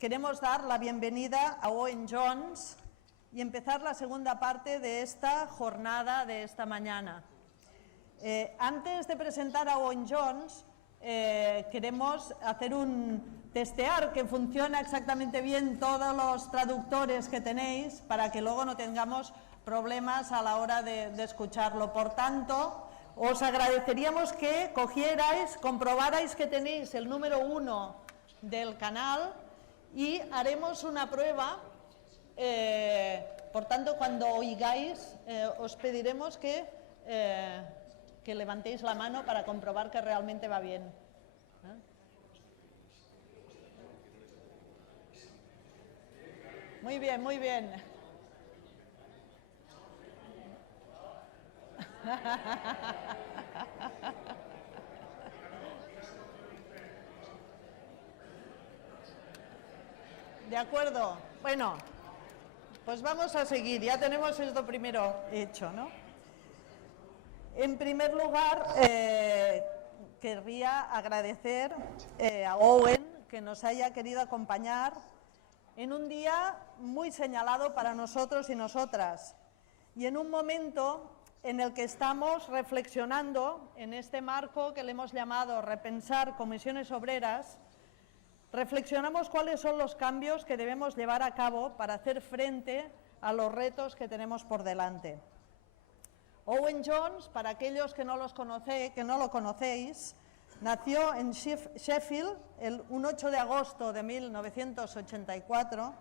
queremos dar la bienvenida a Owen Jones y empezar la segunda parte de esta jornada de esta mañana. Antes de presentar a Owen Jones, queremos hacer testear que funciona exactamente bien todos los traductores que tenéis para que luego no tengamos problemas a la hora de escucharlo. Por tanto, os agradeceríamos que comprobarais que tenéis el número 1 del canal y haremos una prueba. Por tanto, cuando oigáis, os pediremos que levantéis la mano para comprobar que realmente va bien. Muy bien, muy bien. De acuerdo. Bueno, pues vamos a seguir. Ya tenemos esto primero hecho, ¿no? En primer lugar, querría agradecer a Owen que nos haya querido acompañar en un día muy señalado para nosotros y nosotras, y en un momento en el que estamos reflexionando en este marco que le hemos llamado Repensar Comisiones Obreras. Reflexionamos cuáles son los cambios que debemos llevar a cabo para hacer frente a los retos que tenemos por delante. Owen Jones, para aquellos que no lo conocéis, nació en Sheffield un 8 de agosto de 1984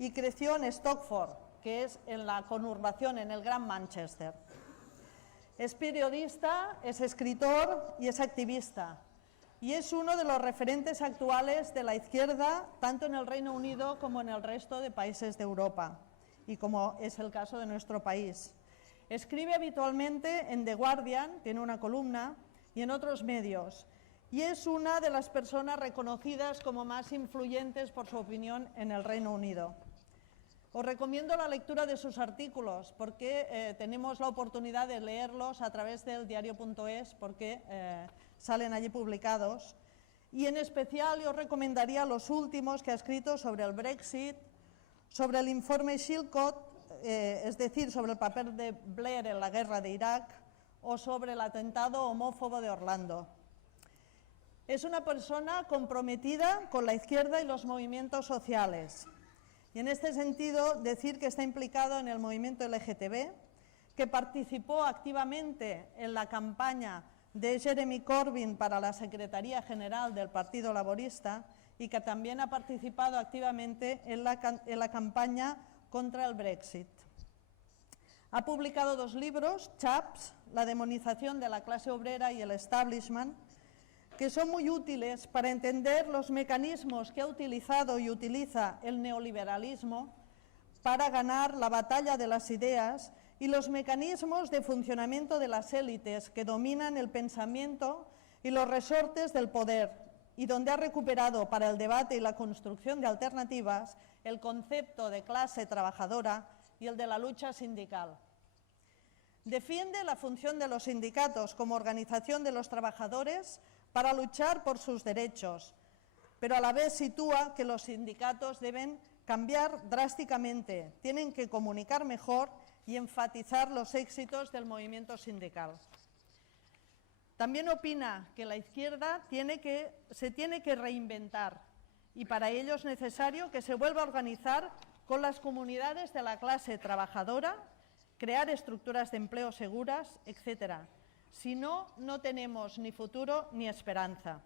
y creció en Stockport, que es en la conurbación, en el Gran Manchester. Es periodista, es escritor y es activista. Y es uno de los referentes actuales de la izquierda, tanto en el Reino Unido como en el resto de países de Europa, y como es el caso de nuestro país. Escribe habitualmente en The Guardian, tiene una columna, y en otros medios, y es una de las personas reconocidas como más influyentes por su opinión en el Reino Unido. Os recomiendo la lectura de sus artículos, porque tenemos la oportunidad de leerlos a través del diario.es, porque salen allí publicados, y en especial yo os recomendaría los últimos que ha escrito sobre el Brexit, sobre el informe Chilcot, es decir, sobre el papel de Blair en la guerra de Irak, o sobre el atentado homófobo de Orlando. Es una persona comprometida con la izquierda y los movimientos sociales, y en este sentido decir que está implicado en el movimiento LGTB, que participó activamente en la campaña de Jeremy Corbyn para la Secretaría General del Partido Laborista y que también ha participado activamente en la campaña contra el Brexit. Ha publicado 2 libros, Chaps, la demonización de la clase obrera y el establishment, que son muy útiles para entender los mecanismos que ha utilizado y utiliza el neoliberalismo para ganar la batalla de las ideas y los mecanismos de funcionamiento de las élites que dominan el pensamiento y los resortes del poder, y donde ha recuperado para el debate y la construcción de alternativas el concepto de clase trabajadora y el de la lucha sindical. Defiende la función de los sindicatos como organización de los trabajadores para luchar por sus derechos, pero a la vez sitúa que los sindicatos deben cambiar drásticamente, tienen que comunicar mejor y enfatizar los éxitos del movimiento sindical. También opina que la izquierda se tiene que reinventar y para ello es necesario que se vuelva a organizar con las comunidades de la clase trabajadora, crear estructuras de empleo seguras, etc. Si no, no tenemos ni futuro ni esperanza.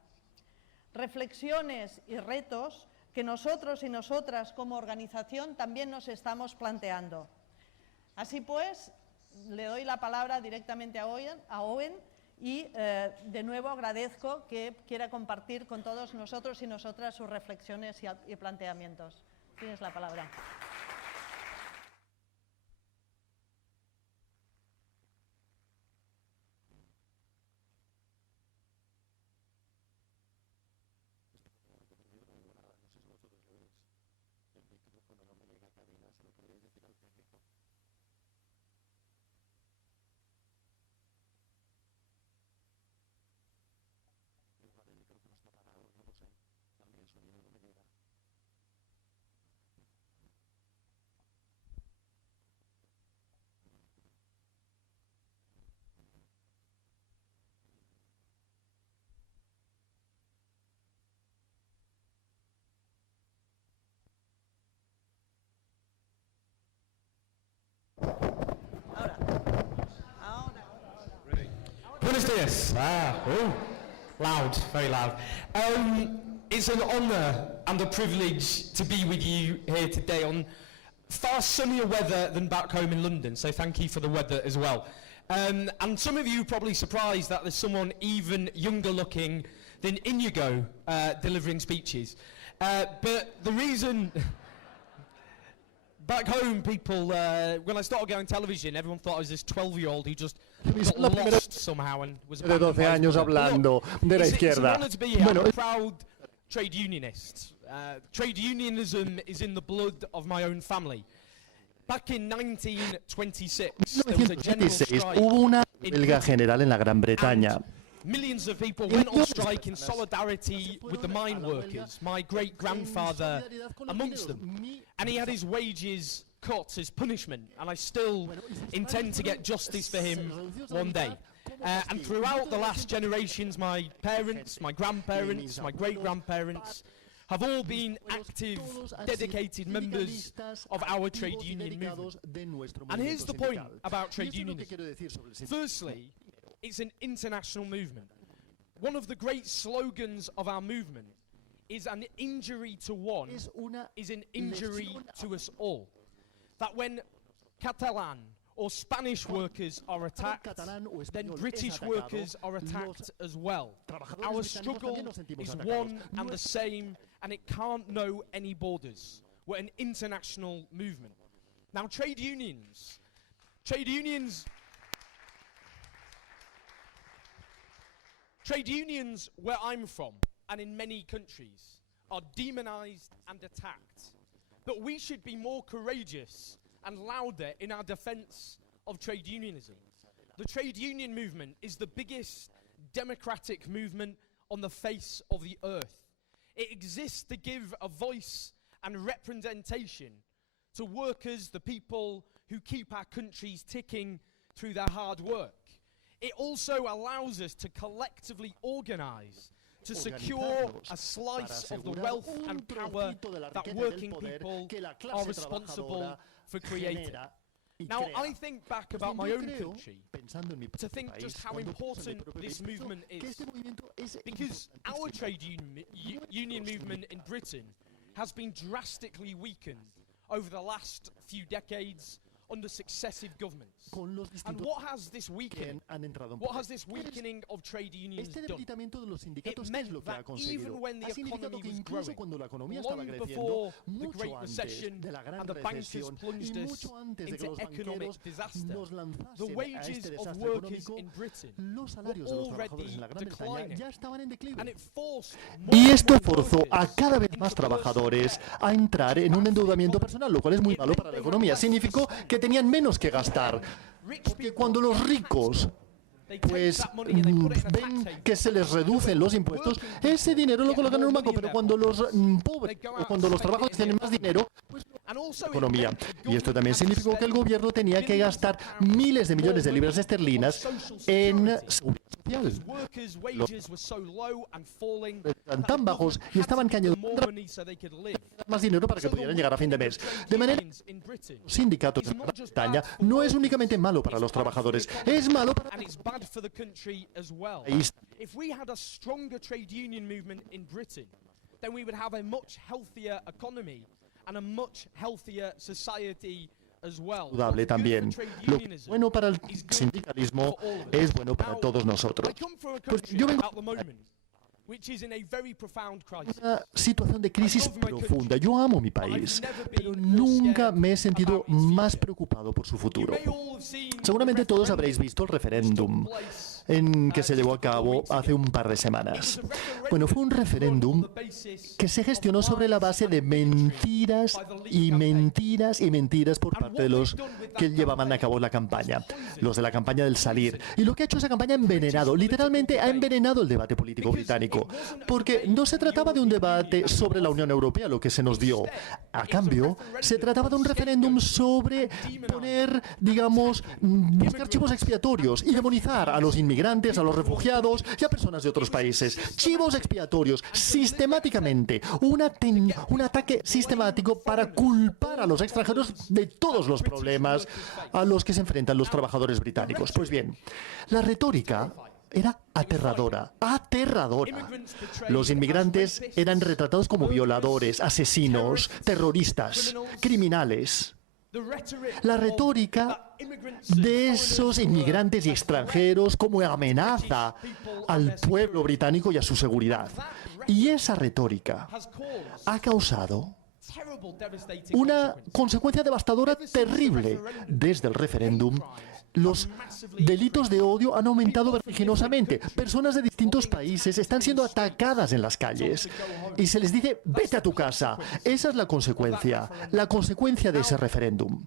Reflexiones y retos que nosotros y nosotras como organización también nos estamos planteando. Así pues, le doy la palabra directamente a Owen y de nuevo agradezco que quiera compartir con todos nosotros y nosotras sus reflexiones y planteamientos. Tienes la palabra. Buenos dias. Loud, very loud. It's an honour and a privilege to be with you here today on far sunnier weather than back home in London, so thank you for the weather as well. And some of you are probably surprised that there's someone even younger looking than Inigo delivering speeches. But the reason... Back home, people, when I started going television, everyone thought I was this 12-year-old who just got lost somehow and was de 12 años hablando de la izquierda. It's an honor to be here. I'm a proud trade unionist. Trade unionism is in the blood of my own family. Back in 1926, there was a general strike hubo una huelga general en la Gran Bretaña. Millions of people went on strike in solidarity with the mine workers, my great-grandfather amongst them. And he had his wages cut as punishment, and I still intend to get justice for him one day. And throughout the last generations, my parents, my grandparents, my great-grandparents have all been active, dedicated members of our trade union movement. And here's the point about trade unionism. Firstly, it's an international movement. One of the great slogans of our movement is an injury to one is an injury to us all. That when Catalan or Spanish workers are attacked, then British workers are attacked as well. Our struggle is one and the same, and it can't know any borders. We're an international movement. Now, trade unions where I'm from, and in many countries, are demonized and attacked. But we should be more courageous and louder in our defense of trade unionism. The trade union movement is the biggest democratic movement on the face of the earth. It exists to give a voice and representation to workers, the people who keep our countries ticking through their hard work. It also allows us to collectively organize, to secure a slice of the wealth and power that working people are responsible for creating. Now, I think back about my own country to think just how important this movement is, because our trade union movement in Britain has been drastically weakened over the last few decades under successive governments. And what has this weakening of trade unions done? It meant that even when the economy was growing, long before the Great Recession and the bankers plunged us into economic disaster, the wages of workers in Britain were already declining. And it forced Y esto forzó a cada vez más trabajadores a entrar en un endeudamiento personal, lo cual es muy malo para la economía. Significó que tenían menos que gastar. Porque cuando los ricos pues ven que se les reducen los impuestos, ese dinero lo colocan en un banco, pero cuando los pobres, cuando los trabajadores tienen más dinero, pues la economía. Y esto también significó que el gobierno tenía que gastar miles de millones de libras esterlinas en seguridad social. Los eran tan bajos y estaban cayendo más dinero para que pudieran llegar a fin de mes. De manera que los sindicatos de Gran Bretaña no es únicamente malo para los trabajadores, es malo para for the country as well. If we had a stronger trade union movement in Britain, then we would have a much healthier economy and a much healthier society as well. Saludable también. Lo bueno para el sindicalismo es bueno para todos nosotros. Pues yo vengo una situación de crisis profunda. Yo amo mi país, pero nunca me he sentido más preocupado por su futuro. Seguramente todos habréis visto el referéndum que se llevó a cabo hace un par de semanas. Bueno, fue un referéndum que se gestionó sobre la base de mentiras y mentiras y mentiras por parte de los que llevaban a cabo la campaña, los de la campaña del salir. Y lo que ha hecho esa campaña ha envenenado, literalmente ha envenenado el debate político británico, porque no se trataba de un debate sobre la Unión Europea, lo que se nos dio. A cambio, se trataba de un referéndum sobre poner, digamos, buscar chivos expiatorios y demonizar a los inmigrantes, a los refugiados y a personas de otros países. Chivos expiatorios, sistemáticamente. Un ataque sistemático para culpar a los extranjeros de todos los problemas a los que se enfrentan los trabajadores británicos. Pues bien, la retórica era aterradora, aterradora. Los inmigrantes eran retratados como violadores, asesinos, terroristas, criminales. La retórica de esos inmigrantes y extranjeros como amenaza al pueblo británico y a su seguridad. Y esa retórica ha causado una consecuencia devastadora terrible. Desde el referéndum, los delitos de odio han aumentado vertiginosamente. Personas de distintos países están siendo atacadas en las calles y se les dice, vete a tu casa. Esa es la consecuencia de ese referéndum.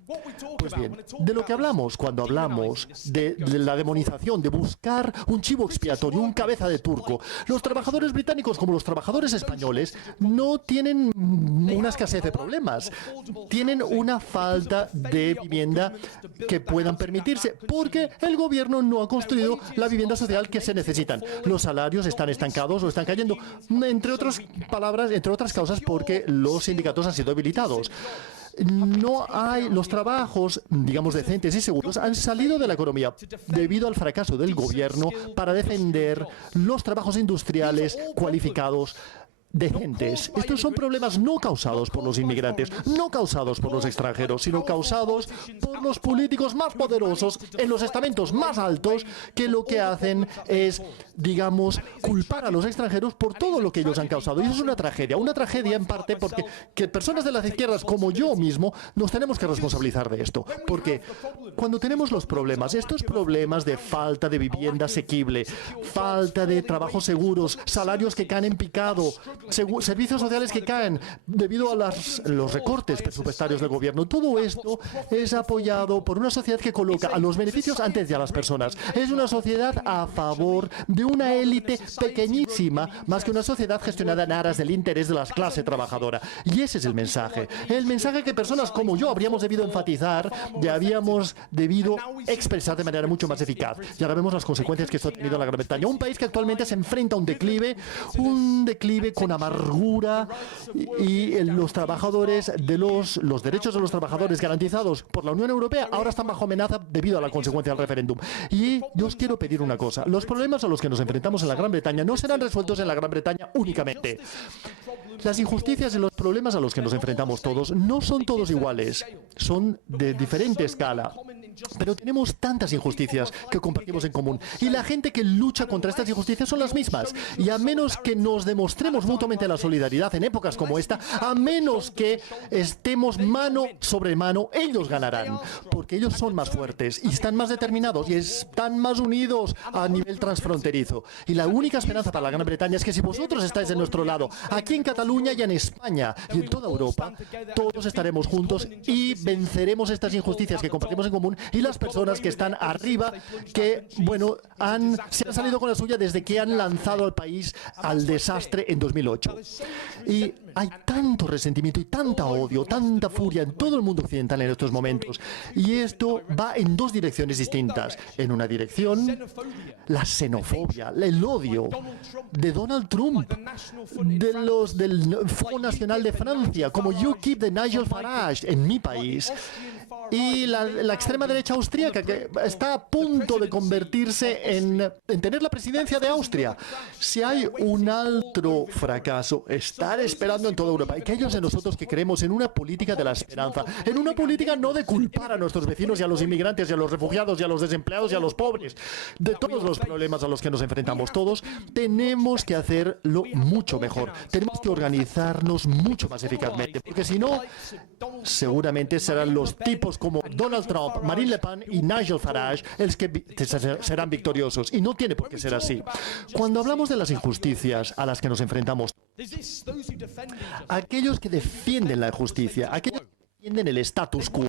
Pues bien, de lo que hablamos cuando hablamos de la demonización, de buscar un chivo expiatorio, un cabeza de turco, los trabajadores británicos como los trabajadores españoles no tienen una escasez de problemas. Tienen una falta de vivienda que puedan permitirse, porque el gobierno no ha construido la vivienda social que se necesitan. Los salarios están estancados o están cayendo, entre otras palabras, entre otras causas, porque los sindicatos han sido debilitados. No hay los trabajos, digamos, decentes y seguros han salido de la economía debido al fracaso del gobierno para defender los trabajos industriales cualificados decentes. Estos son problemas no causados por los inmigrantes, no causados por los extranjeros, sino causados por los políticos más poderosos en los estamentos más altos, que lo que hacen es, digamos, culpar a los extranjeros por todo lo que ellos han causado. Y eso es una tragedia en parte porque que personas de las izquierdas como yo mismo nos tenemos que responsabilizar de esto. Porque cuando tenemos los problemas, estos problemas de falta de vivienda asequible, falta de trabajos seguros, salarios que caen en picado, servicios sociales que caen debido a los recortes presupuestarios del gobierno. Todo esto es apoyado por una sociedad que coloca a los beneficios antes de a las personas. Es una sociedad a favor de una élite pequeñísima, más que una sociedad gestionada en aras del interés de la clase trabajadora. Y ese es el mensaje. El mensaje que personas como yo habríamos debido enfatizar y habíamos debido expresar de manera mucho más eficaz. Y ahora vemos las consecuencias que esto ha tenido en la Gran Bretaña. Un país que actualmente se enfrenta a un declive con amargura y los trabajadores los derechos de los trabajadores garantizados por la Unión Europea ahora están bajo amenaza debido a la consecuencia del referéndum. Y yo os quiero pedir una cosa. Los problemas a los que nos enfrentamos en la Gran Bretaña no serán resueltos en la Gran Bretaña únicamente. Las injusticias y los problemas a los que nos enfrentamos todos no son todos iguales, son de diferente escala. Pero tenemos tantas injusticias que compartimos en común. Y la gente que lucha contra estas injusticias son las mismas. Y a menos que nos demostremos mutuamente la solidaridad en épocas como esta, a menos que estemos mano sobre mano, ellos ganarán. Porque ellos son más fuertes y están más determinados y están más unidos a nivel transfronterizo. Y la única esperanza para la Gran Bretaña es que si vosotros estáis de nuestro lado, aquí en Cataluña y en España y en toda Europa, todos estaremos juntos y venceremos estas injusticias que compartimos en común. Y las personas que están arriba, que, bueno, se han salido con la suya desde que han lanzado al país al desastre en 2008. Y hay tanto resentimiento y tanta odio, tanta furia en todo el mundo occidental en estos momentos. Y esto va en dos direcciones distintas. En una dirección, la xenofobia, el odio de Donald Trump, del Front Nacional de Francia, como UKIP de Nigel Farage en mi país. Y la extrema derecha austríaca, que está a punto de convertirse en tener la presidencia de Austria. Si hay un alto fracaso, estar esperando en toda Europa, y aquellos de nosotros que creemos en una política de la esperanza, en una política no de culpar a nuestros vecinos y a los inmigrantes y a los refugiados y a los desempleados y a los pobres, de todos los problemas a los que nos enfrentamos todos, tenemos que hacerlo mucho mejor. Tenemos que organizarnos mucho más eficazmente, porque si no, seguramente serán los tipos como Donald Trump, Marine Le Pen y Nigel Farage los que serán victoriosos. Y no tiene por qué ser así. Cuando hablamos de las injusticias a las que nos enfrentamos, aquellos que defienden la justicia, aquellos que defienden el status quo,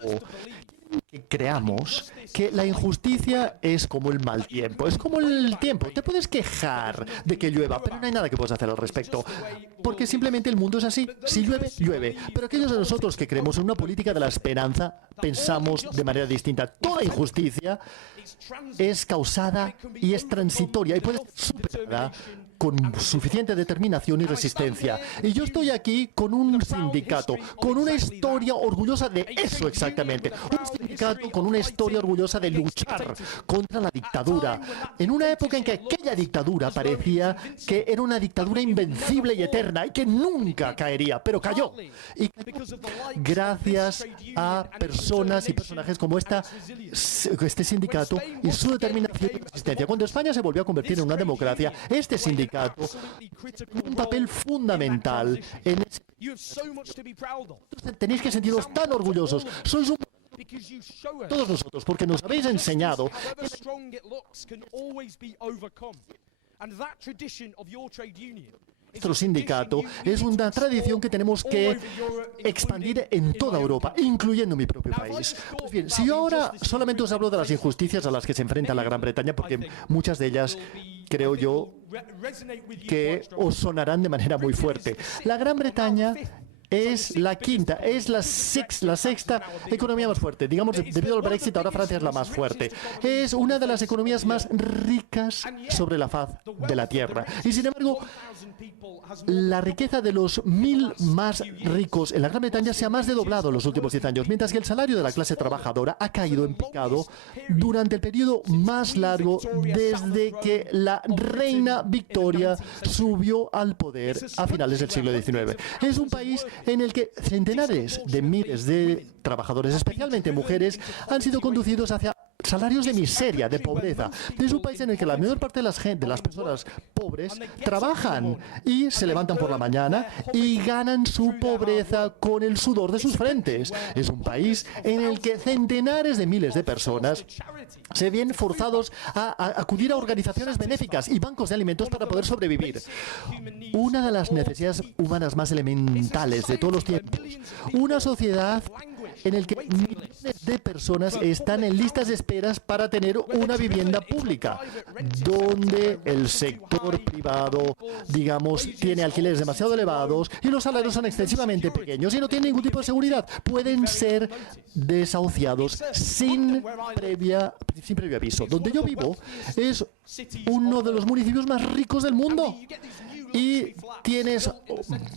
que creamos que la injusticia es como el mal tiempo, es como el tiempo. Te puedes quejar de que llueva, pero no hay nada que puedas hacer al respecto, porque simplemente el mundo es así. Si llueve, llueve. Pero aquellos de nosotros que creemos en una política de la esperanza, pensamos de manera distinta. Toda injusticia es causada y es transitoria y puede ser superada con suficiente determinación y resistencia. Y yo estoy aquí con un sindicato, con una historia orgullosa de eso exactamente. Un sindicato sindicato con una historia orgullosa de luchar contra la dictadura, en una época en que aquella dictadura parecía que era una dictadura invencible y eterna y que nunca caería, pero cayó. Y cayó gracias a personas y personajes como este sindicato y su determinación y resistencia. Cuando España se volvió a convertir en una democracia, este sindicato tuvo un papel fundamental en ese. Tenéis que sentiros tan orgullosos. Sois todos nosotros, porque nos habéis enseñado nuestro sindicato es una tradición que tenemos que expandir en toda Europa, incluyendo mi propio país. Pues bien, si yo ahora solamente os hablo de las injusticias a las que se enfrenta la Gran Bretaña, porque muchas de ellas creo yo que os sonarán de manera muy fuerte. La Gran Bretaña es la quinta, es la sexta economía más fuerte. Digamos, debido al Brexit, ahora Francia es la más fuerte. Es una de las economías más ricas sobre la faz de la Tierra. Y sin embargo, la riqueza de los 1000 más ricos en la Gran Bretaña se ha más de doblado en los últimos 10 años, mientras que el salario de la clase trabajadora ha caído en picado durante el periodo más largo desde que la reina Victoria subió al poder a finales del siglo XIX. Es un país en el que centenares de miles de trabajadores, especialmente mujeres, han sido conducidos hacia salarios de miseria, de pobreza. Es un país en el que la mayor parte de las personas pobres trabajan y se levantan por la mañana y ganan su pobreza con el sudor de sus frentes. Es un país en el que centenares de miles de personas se ven forzados a acudir a organizaciones benéficas y bancos de alimentos para poder sobrevivir. Una de las necesidades humanas más elementales de todos los tiempos. Una sociedad en el que millones de personas están en listas de esperas para tener una vivienda pública, donde el sector privado, digamos, tiene alquileres demasiado elevados y los salarios son excesivamente pequeños y no tienen ningún tipo de seguridad. Pueden ser desahuciados sin previo aviso. Donde yo vivo es uno de los municipios más ricos del mundo. Y tienes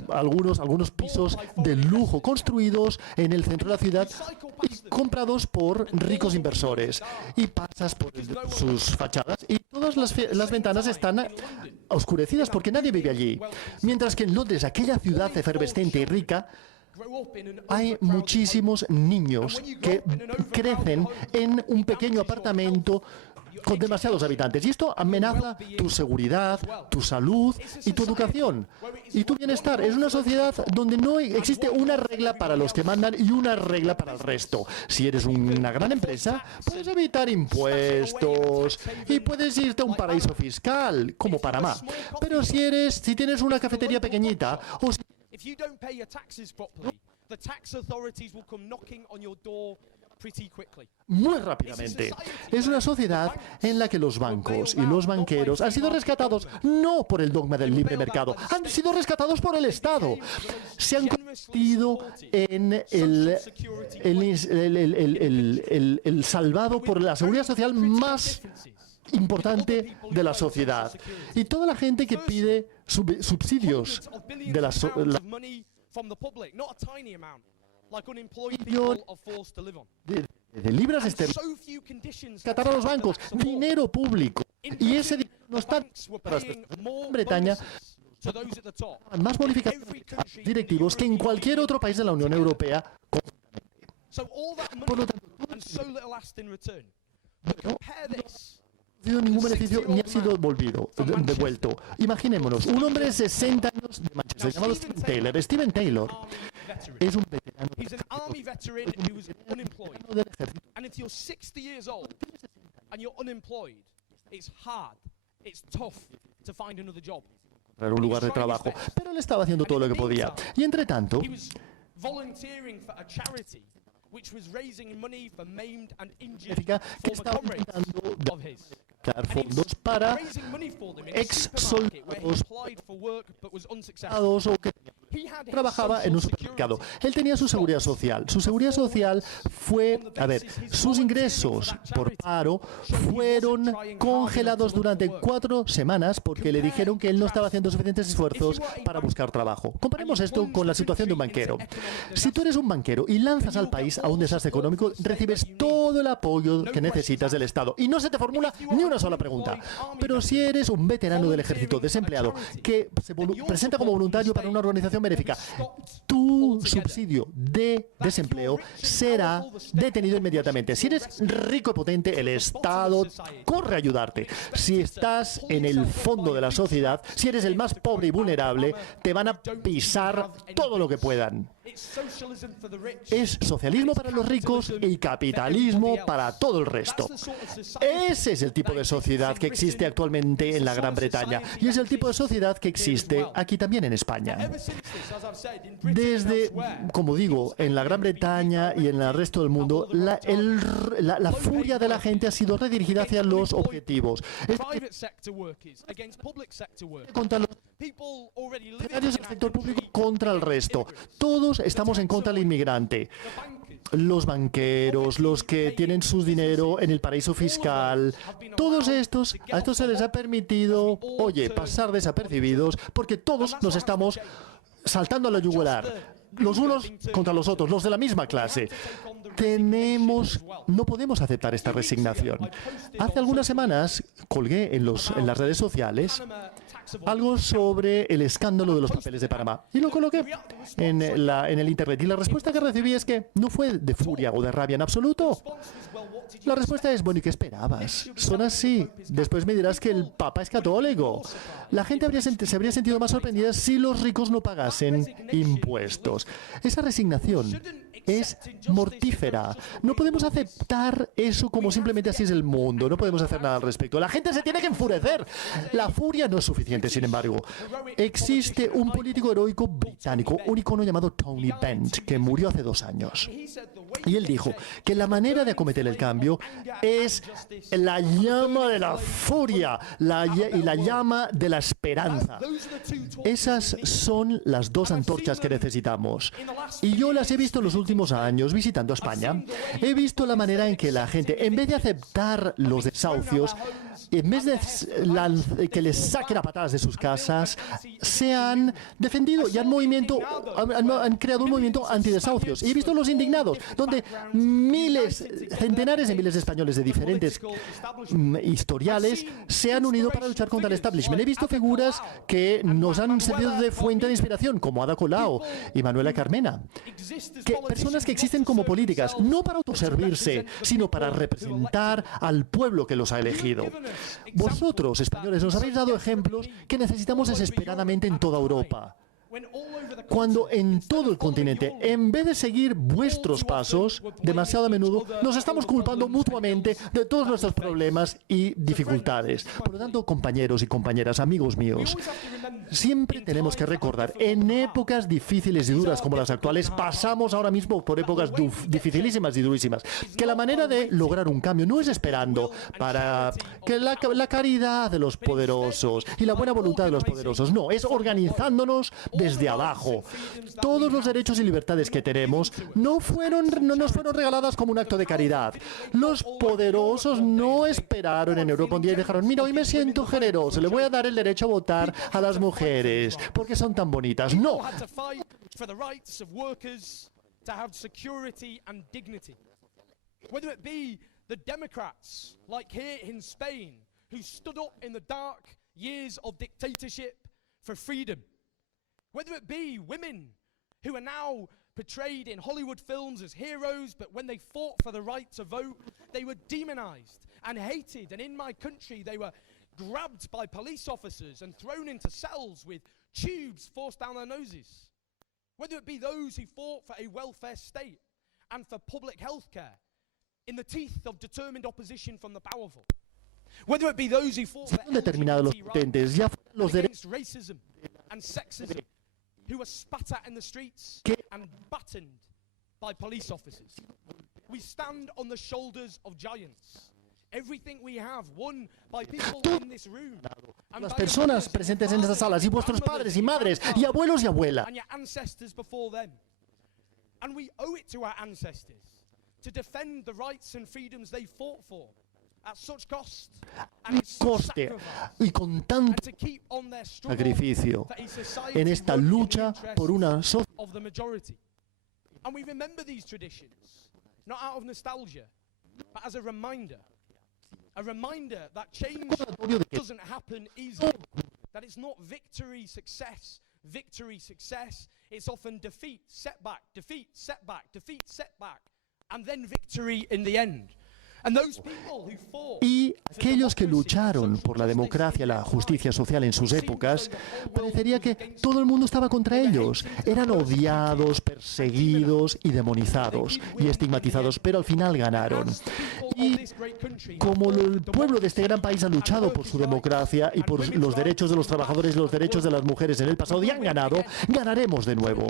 algunos pisos de lujo construidos en el centro de la ciudad y comprados por ricos inversores. Y pasas por sus fachadas y todas las ventanas están oscurecidas porque nadie vive allí. Mientras que en Londres, aquella ciudad efervescente y rica, hay muchísimos niños que crecen en un pequeño apartamento con demasiados habitantes. Y esto amenaza tu seguridad, tu salud y tu educación. Y tu bienestar. Es una sociedad donde no existe una regla para los que mandan y una regla para el resto. Si eres una gran empresa, puedes evitar impuestos y puedes irte a un paraíso fiscal, como Panamá. Pero si tienes una cafetería pequeñita o si muy rápidamente. Es una sociedad en la que los bancos y los banqueros han sido rescatados no por el dogma del libre mercado, han sido rescatados por el Estado. Se han convertido en el salvado por la seguridad social más importante de la sociedad. Y toda la gente que pide subsidios de libras esterlinas, rescatar a los bancos, dinero público. Y ese dinero no está para Gran Bretaña, más bonificados directivos que en cualquier otro país de la Unión Europea. Por lo tanto, no ha sido ningún beneficio ni ha sido devuelto. Imaginémonos, un hombre de 60 años de Manchester llamado Steven Taylor. Steven Taylor es un veterano del ejército. And if you're 60 years old and you're unemployed, it's hard, it's tough to find another job. Era un lugar de trabajo, pero él estaba haciendo todo lo que podía. Y entre tanto, significa que estaba intentando dar fondos para ex soldados o que trabajaba en un supermercado. Él tenía su seguridad social. Su seguridad social fue, sus ingresos por paro fueron congelados durante 4 semanas porque le dijeron que él no estaba haciendo suficientes esfuerzos para buscar trabajo. Comparemos esto con la situación de un banquero. Si tú eres un banquero y lanzas al país a un desastre económico, recibes todo el apoyo que necesitas del Estado y no se te formula ni una sola pregunta. Pero si eres un veterano del ejército desempleado que se presenta como voluntario para una organización benéfica, tu subsidio de desempleo será detenido inmediatamente. Si eres rico y potente, el Estado corre a ayudarte. Si estás en el fondo de la sociedad, si eres el más pobre y vulnerable, te van a pisar todo lo que puedan. Es socialismo para los ricos y capitalismo para todo el resto. Ese es el tipo de sociedad que existe actualmente en la Gran Bretaña y es el tipo de sociedad que existe aquí también en España. Desde, como digo, en la Gran Bretaña y en el resto del mundo, la furia de la gente ha sido redirigida hacia los objetivos. Contra los funcionarios del sector público contra el resto. Todos estamos en contra del inmigrante. Los banqueros, los que tienen su dinero en el paraíso fiscal, todos estos, a estos se les ha permitido, pasar desapercibidos porque todos nos estamos saltando a la yugular. Los unos contra los otros, los de la misma clase. No podemos aceptar esta resignación. Hace algunas semanas colgué en las redes sociales algo sobre el escándalo de los papeles de Panamá y lo coloqué en el internet y la respuesta que recibí es que no fue de furia o de rabia en absoluto. La respuesta es, bueno, ¿y qué esperabas? Son así. Después me dirás que el Papa es católico. La gente se habría sentido más sorprendida si los ricos no pagasen impuestos. Esa resignación es mortífera. No podemos aceptar eso como simplemente así es el mundo. No podemos hacer nada al respecto. La gente se tiene que enfurecer. La furia no es suficiente, sin embargo. Existe un político heroico británico, un icono llamado Tony Benn, que murió hace 2 años. Y él dijo que la manera de acometer el cambio es la llama de la furia y la llama de la esperanza. Esas son las 2 antorchas que necesitamos. Y yo las he visto en los últimos años visitando España. He visto la manera en que la gente, en vez de aceptar los desahucios, en vez de que les saquen a patadas de sus casas, se han defendido y han creado un movimiento antidesahucios. Y he visto los indignados, donde centenares de miles de españoles de diferentes historiales se han unido para luchar contra el establishment. He visto figuras que nos han servido de fuente de inspiración, como Ada Colau y Manuela Carmena. Personas que existen como políticas, no para autoservirse, sino para representar al pueblo que los ha elegido. Vosotros, españoles, nos habéis dado ejemplos que necesitamos desesperadamente en toda Europa. Cuando en todo el continente, en vez de seguir vuestros pasos, demasiado a menudo nos estamos culpando mutuamente de todos nuestros problemas y dificultades. Por lo tanto, compañeros y compañeras, amigos míos, siempre tenemos que recordar, en épocas difíciles y duras como las actuales, pasamos ahora mismo por épocas dificilísimas y durísimas, que la manera de lograr un cambio no es esperando para que la caridad de los poderosos y la buena voluntad de los poderosos, no, es organizándonos desde abajo. Todos los derechos y libertades que tenemos no nos fueron regaladas como un acto de caridad. Los poderosos no esperaron en Europa un día y dijeron, mira, hoy me siento generoso, le voy a dar el derecho a votar a las mujeres porque son tan bonitas. No. Whether it be the Democrats, like here in Spain, who stood up in the dark years of dictatorship for freedom. Whether it be women who are now portrayed in Hollywood films as heroes, but when they fought for the right to vote, they were demonized and hated. And in my country, they were grabbed by police officers and thrown into cells with tubes forced down their noses. Whether it be those who fought for a welfare state and for public health care in the teeth of determined opposition from the powerful. Whether it be those who fought for against racism and sexism, who were spat at in the streets and battened by police officers. We stand on the shoulders of giants. Las personas presentes en estas salas y vuestros padres y madres y abuelos y abuelas. And we owe it to our ancestors to defend the rights and freedoms they fought for at such cost and at such sacrifice, y con tanto sacrificio en esta lucha por una sociedad. And we remember these traditions not out of nostalgia, but as a reminder that change doesn't happen easily, that it's not victory, success, it's often defeat, setback, defeat, setback, defeat, setback, and then victory in the end. Y aquellos que lucharon por la democracia y la justicia social en sus épocas, parecería que todo el mundo estaba contra ellos. Eran odiados, perseguidos y demonizados y estigmatizados, pero al final ganaron. Y como el pueblo de este gran país ha luchado por su democracia y por los derechos de los trabajadores y los derechos de las mujeres en el pasado y han ganado, ganaremos de nuevo.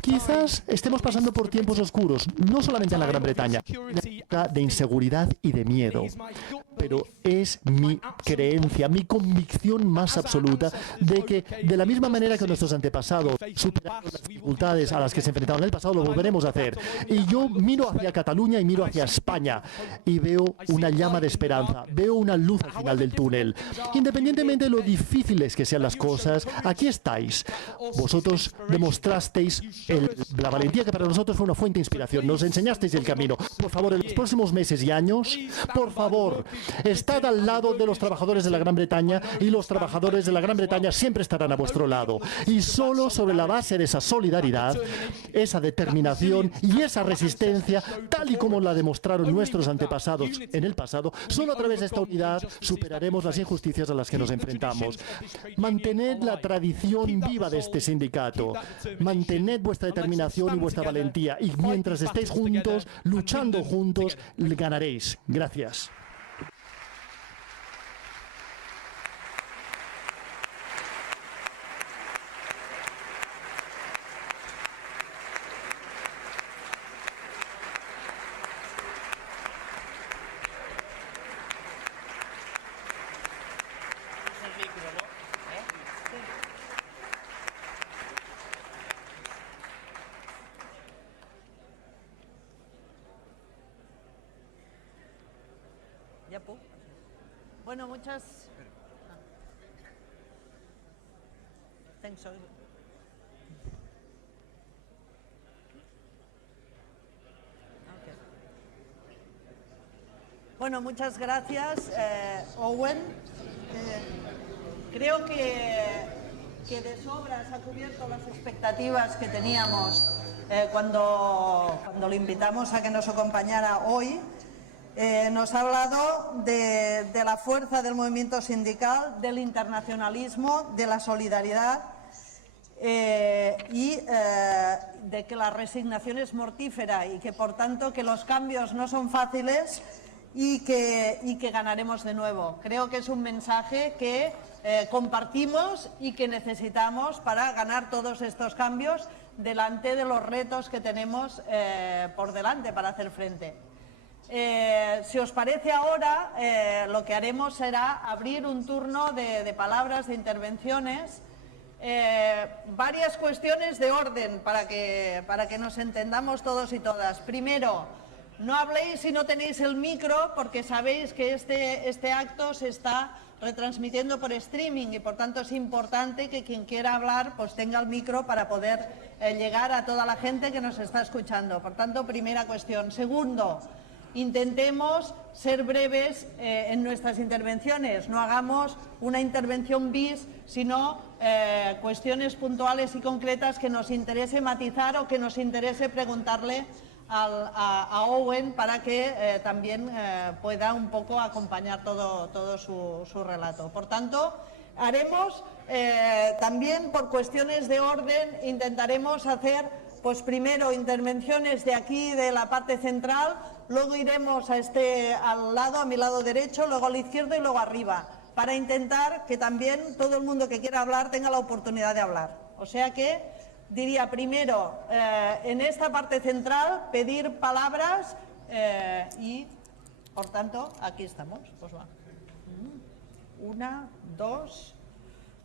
Quizás estemos pasando por tiempos oscuros, no solamente en la Gran Bretaña, una época de inseguridad y de miedo, pero es mi creencia, mi convicción más absoluta de que de la misma manera que nuestros antepasados superaron las dificultades a las que se enfrentaron en el pasado, lo volveremos a hacer. Y yo miro hacia Cataluña y miro hacia España y veo una llama de esperanza, veo una luz al final del túnel. Independientemente de lo difíciles que sean las cosas, aquí estáis. Vosotros demostrasteis la valentía que para nosotros fue una fuente de inspiración. Nos enseñasteis el camino. Por favor, en los próximos meses y años, por favor, estad al lado de los trabajadores de la Gran Bretaña y los trabajadores de la Gran Bretaña siempre estarán a vuestro lado. Y solo sobre la base de esa solidaridad, esa determinación y esa resistencia, tal y como la demostraron nuestros antepasados en el pasado, solo a través de esta unidad superaremos las injusticias a las que nos enfrentamos. Mantened la tradición viva de este sindicato. Mantened vuestra determinación y vuestra valentía. Y mientras estéis juntos, luchando juntos, ganaréis. Gracias. Bueno, muchas... Bueno, muchas gracias, Owen. Creo que de sobra se ha cubierto las expectativas que teníamos cuando lo invitamos a que nos acompañara hoy. Nos ha hablado de la fuerza del movimiento sindical, del internacionalismo, de la solidaridad y de que la resignación es mortífera y que por tanto que los cambios no son fáciles y que ganaremos de nuevo. Creo que es un mensaje que compartimos y que necesitamos para ganar todos estos cambios delante de los retos que tenemos por delante para hacer frente. Si os parece ahora, lo que haremos será abrir un turno de palabras, de intervenciones, varias cuestiones de orden para que nos entendamos todos y todas. Primero, no habléis si no tenéis el micro, porque sabéis que este acto se está retransmitiendo por streaming y por tanto es importante que quien quiera hablar pues tenga el micro para poder llegar a toda la gente que nos está escuchando. Por tanto, primera cuestión. Segundo, intentemos ser breves en nuestras intervenciones, no hagamos una intervención bis, sino cuestiones puntuales y concretas que nos interese matizar o que nos interese preguntarle a Owen para que también pueda un poco acompañar todo su relato. Por tanto, haremos también por cuestiones de orden, intentaremos hacer pues primero intervenciones de aquí, de la parte central, luego iremos al lado, a mi lado derecho, luego al izquierdo y luego arriba, para intentar que también todo el mundo que quiera hablar tenga la oportunidad de hablar. O sea que diría primero, en esta parte central, pedir palabras y Por tanto, aquí estamos. Pues va. 1, 2.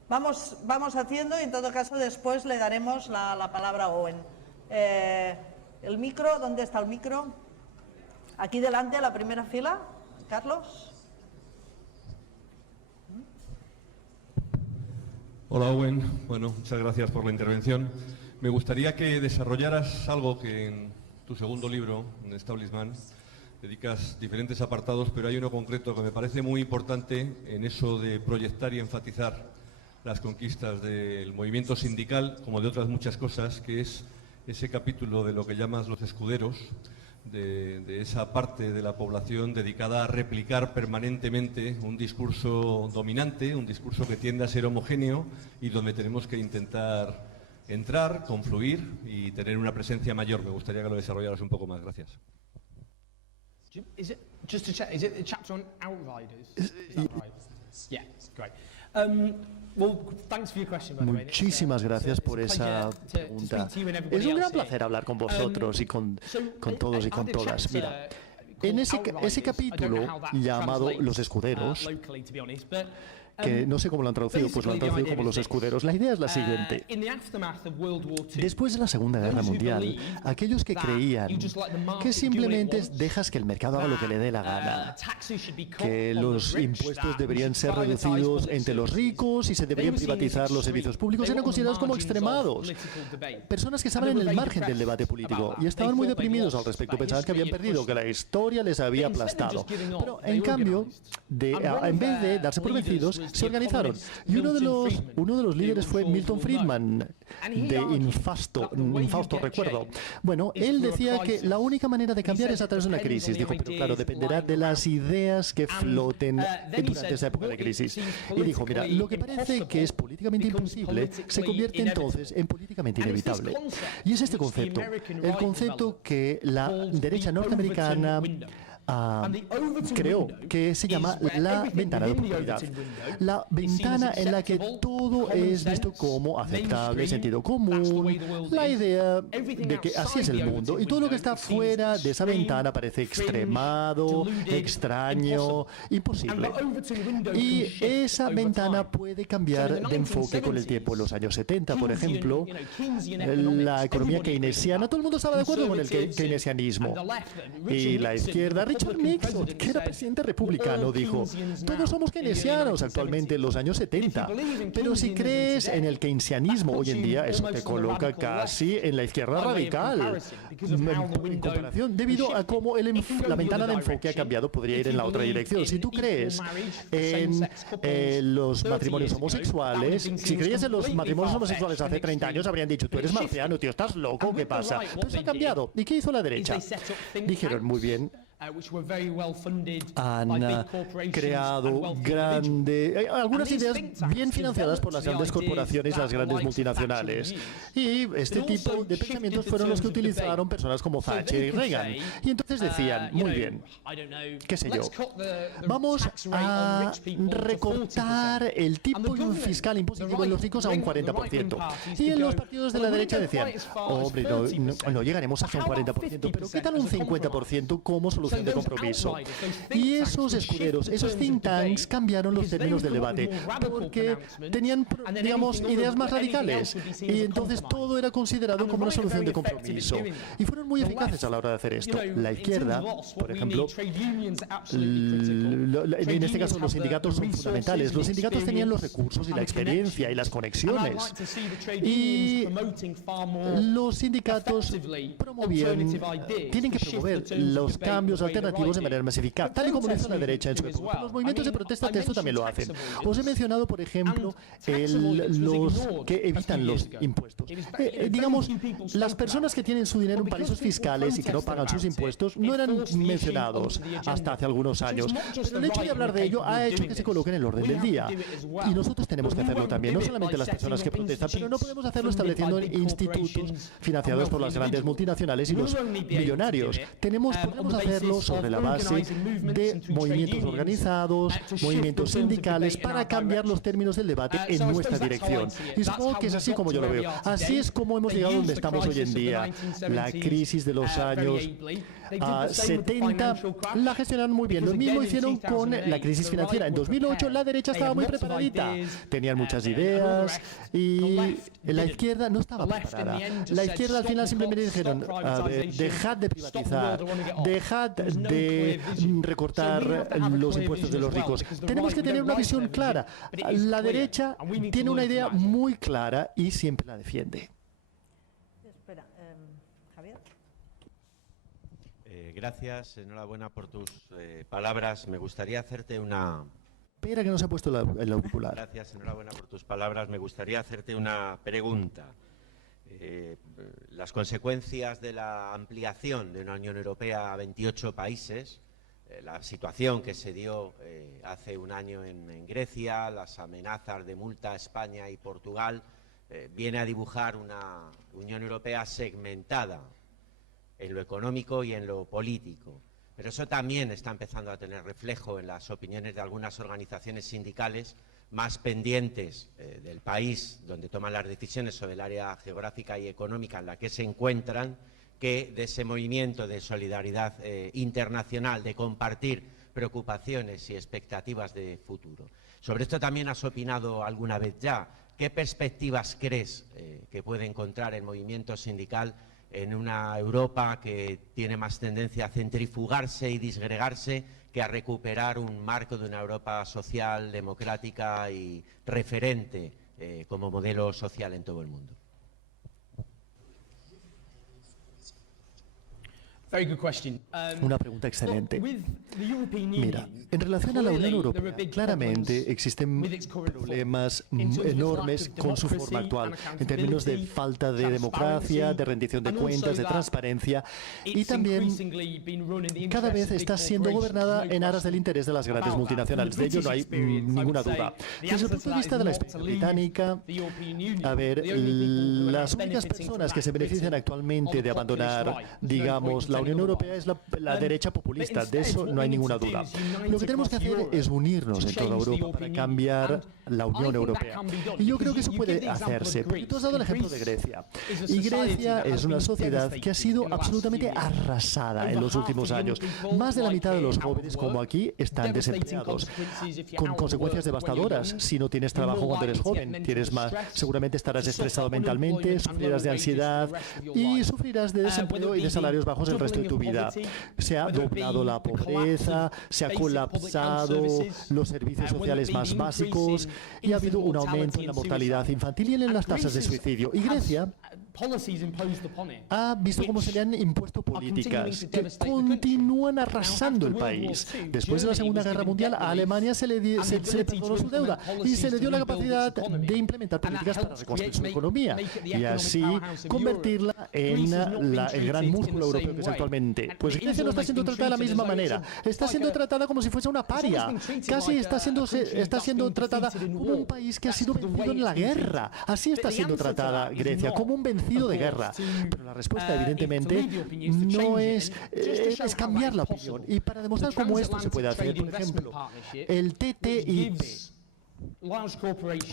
Vamos haciendo y en todo caso después le daremos la palabra a Owen. El micro, ¿dónde está el micro? Aquí delante, a la primera fila. Carlos. Hola Owen, bueno, muchas gracias por la intervención. Me gustaría que desarrollaras algo que en tu segundo libro, en Establishment, dedicas diferentes apartados, pero hay uno concreto que me parece muy importante en eso de proyectar y enfatizar las conquistas del movimiento sindical, como de otras muchas cosas, que es ese capítulo de lo que llamas los escuderos, de esa parte de la población dedicada a replicar permanentemente un discurso dominante, un discurso que tiende a ser homogéneo y donde tenemos que intentar entrar, confluir y tener una presencia mayor. Me gustaría que lo desarrollaras un poco más. Gracias. Is it, just to check, is it the chapter on outriders? Is that right? Yeah, great. Well, thanks for your question, by the way. Muchísimas gracias por esa pregunta. Es un gran placer hablar con vosotros y con todos y con todas. Mira, en ese capítulo llamado Los Escuderos, que no sé cómo lo han traducido, pues lo han traducido como Los Escuderos. La idea es la siguiente. Después de la Segunda Guerra Mundial, aquellos que creían que simplemente dejas que el mercado haga lo que le dé la gana, que los impuestos deberían ser reducidos entre los ricos y se deberían privatizar los servicios públicos, eran considerados como extremados. Personas que estaban en el margen del debate político y estaban muy deprimidos al respecto, pensaban que habían perdido, que la historia les había aplastado. Pero en cambio, en vez de darse por vencidos, se organizaron. Y uno de los líderes fue Milton Friedman, de Infausto, recuerdo. Bueno, él decía que la única manera de cambiar es a través de una crisis. Dijo, pero claro, dependerá de las ideas que floten durante esa época de crisis. Y dijo, mira, lo que parece que es políticamente imposible se convierte entonces en políticamente inevitable. Y es este concepto, el concepto que la derecha norteamericana creo que se llama la ventana de oportunidad. La ventana en la que todo es visto como aceptable, sentido común, la idea de que así es el mundo y todo lo que está fuera de esa ventana parece extremado, extraño, imposible. Y esa ventana puede cambiar de enfoque con el tiempo. En los años 70, por ejemplo, la economía keynesiana, todo el mundo estaba de acuerdo con el keynesianismo. Y la izquierda, Richard Nixon, que era presidente republicano, dijo, todos somos keynesianos actualmente en los años 70, pero si crees en el keynesianismo hoy en día, eso te coloca casi en la izquierda radical, en comparación, debido a cómo la ventana de enfoque ha cambiado, podría ir en la otra dirección. Si tú crees en los matrimonios homosexuales, si creías en los matrimonios homosexuales hace 30 años, habrían dicho, tú eres marciano, tío, estás loco, ¿qué pasa? Pero eso ha cambiado. ¿Y qué hizo la derecha? Dijeron, muy bien, han creado algunas ideas bien financiadas por las grandes corporaciones, las grandes multinacionales. Y este tipo de pensamientos fueron los que utilizaron personas como Thatcher y Reagan. Y entonces decían, muy bien, qué sé yo, vamos a recortar el tipo fiscal impositivo en los ricos a un 40%. Y en los partidos de la derecha decían, hombre, no llegaremos hasta un 40%, pero ¿qué tal un 50% como solución de compromiso? Y esos escuderos, esos think tanks cambiaron los términos del debate porque tenían, digamos, ideas más radicales y entonces todo era considerado como una solución de compromiso y fueron muy eficaces a la hora de hacer esto. La izquierda, por ejemplo, en este caso los sindicatos son fundamentales. Los sindicatos tenían los recursos y la experiencia y las conexiones y los sindicatos tienen que promover los cambios alternativos de manera más eficaz, tal y como lo hizo la derecha en su época. Los movimientos de protesta de esto también lo hacen. Os he mencionado, por ejemplo, los que evitan los impuestos. Digamos, las personas que tienen su dinero en paraísos fiscales y que no pagan sus impuestos no eran mencionados hasta hace algunos años. Pero el hecho de hablar de ello ha hecho que se coloquen en el orden del día. Y nosotros tenemos que hacerlo también, no solamente las personas que protestan, pero no podemos hacerlo estableciendo institutos financiados por las grandes multinacionales y los millonarios. Podemos hacerlo hacerlo sobre la base de movimientos organizados, movimientos sindicales, para cambiar los términos del debate en nuestra dirección. Y supongo que es así como yo lo veo. Así es como hemos llegado donde estamos hoy en día. La crisis de los años 70 la gestionaron muy bien. Lo mismo hicieron con la crisis financiera. En 2008 la derecha estaba muy preparadita. Tenían muchas ideas y la izquierda no estaba preparada. La izquierda al final simplemente dijeron, a ver, dejad de privatizar, dejad de recortar los impuestos de los ricos. Tenemos que tener una visión clara. La derecha tiene una idea muy clara y siempre la defiende. Espera, Javier. Gracias, enhorabuena por tus palabras. Me gustaría hacerte una... Espera que no se ha puesto el auricular. Gracias, enhorabuena por tus palabras. Me gustaría hacerte una pregunta. Las consecuencias de la ampliación de una Unión Europea a 28 países, la situación que se dio hace un año en Grecia, las amenazas de multa a España y Portugal, viene a dibujar una Unión Europea segmentada en lo económico y en lo político. Pero eso también está empezando a tener reflejo en las opiniones de algunas organizaciones sindicales más pendientes del país donde toman las decisiones sobre el área geográfica y económica en la que se encuentran, que de ese movimiento de solidaridad internacional, de compartir preocupaciones y expectativas de futuro. Sobre esto también has opinado alguna vez ya. ¿Qué perspectivas crees que puede encontrar el movimiento sindical en una Europa que tiene más tendencia a centrifugarse y disgregarse que a recuperar un marco de una Europa social, democrática y referente como modelo social en todo el mundo? Una pregunta excelente. Mira, en relación a la Unión Europea, claramente existen problemas enormes con su forma actual, en términos de falta de democracia, de rendición de cuentas, de transparencia, y también cada vez está siendo gobernada en aras del interés de las grandes multinacionales. De ello no hay ninguna duda. Desde el punto de vista de la experiencia británica, a ver, las únicas personas que se benefician actualmente de abandonar, digamos, la Unión Europea es la derecha populista, de eso no hay ninguna duda. Lo que tenemos que hacer es unirnos en toda Europa para cambiar la Unión Europea. Y yo creo que eso puede hacerse, porque tú has dado el ejemplo de Grecia. Y Grecia es una sociedad que ha sido absolutamente arrasada en los últimos años. Más de la mitad de los jóvenes, como aquí, están desempleados, con consecuencias devastadoras. Si no tienes trabajo cuando eres joven, seguramente estarás estresado mentalmente, sufrirás de ansiedad y sufrirás de desempleo y de salarios bajos el resto de tu vida. Se ha doblado la pobreza, se ha colapsado los servicios sociales más básicos y ha habido un aumento en la mortalidad infantil y en las tasas de suicidio. Y Grecia ha visto cómo se le han impuesto políticas que continúan arrasando el país. Después de la Segunda Guerra Mundial, a Alemania se le perdonó su deuda y se le dio la capacidad de implementar políticas para reconstruir su economía y así convertirla en el gran músculo europeo que es actualmente. Pues Grecia no está siendo tratada de la misma manera. Está siendo tratada como si fuese una paria. Casi está siendo tratada como un país que ha sido vencido en la guerra. Así está siendo tratada Grecia, como un vencido de guerra. Pero la respuesta, evidentemente, no es cambiar la opinión. Y para demostrar cómo esto se puede hacer, por ejemplo, el TTIP,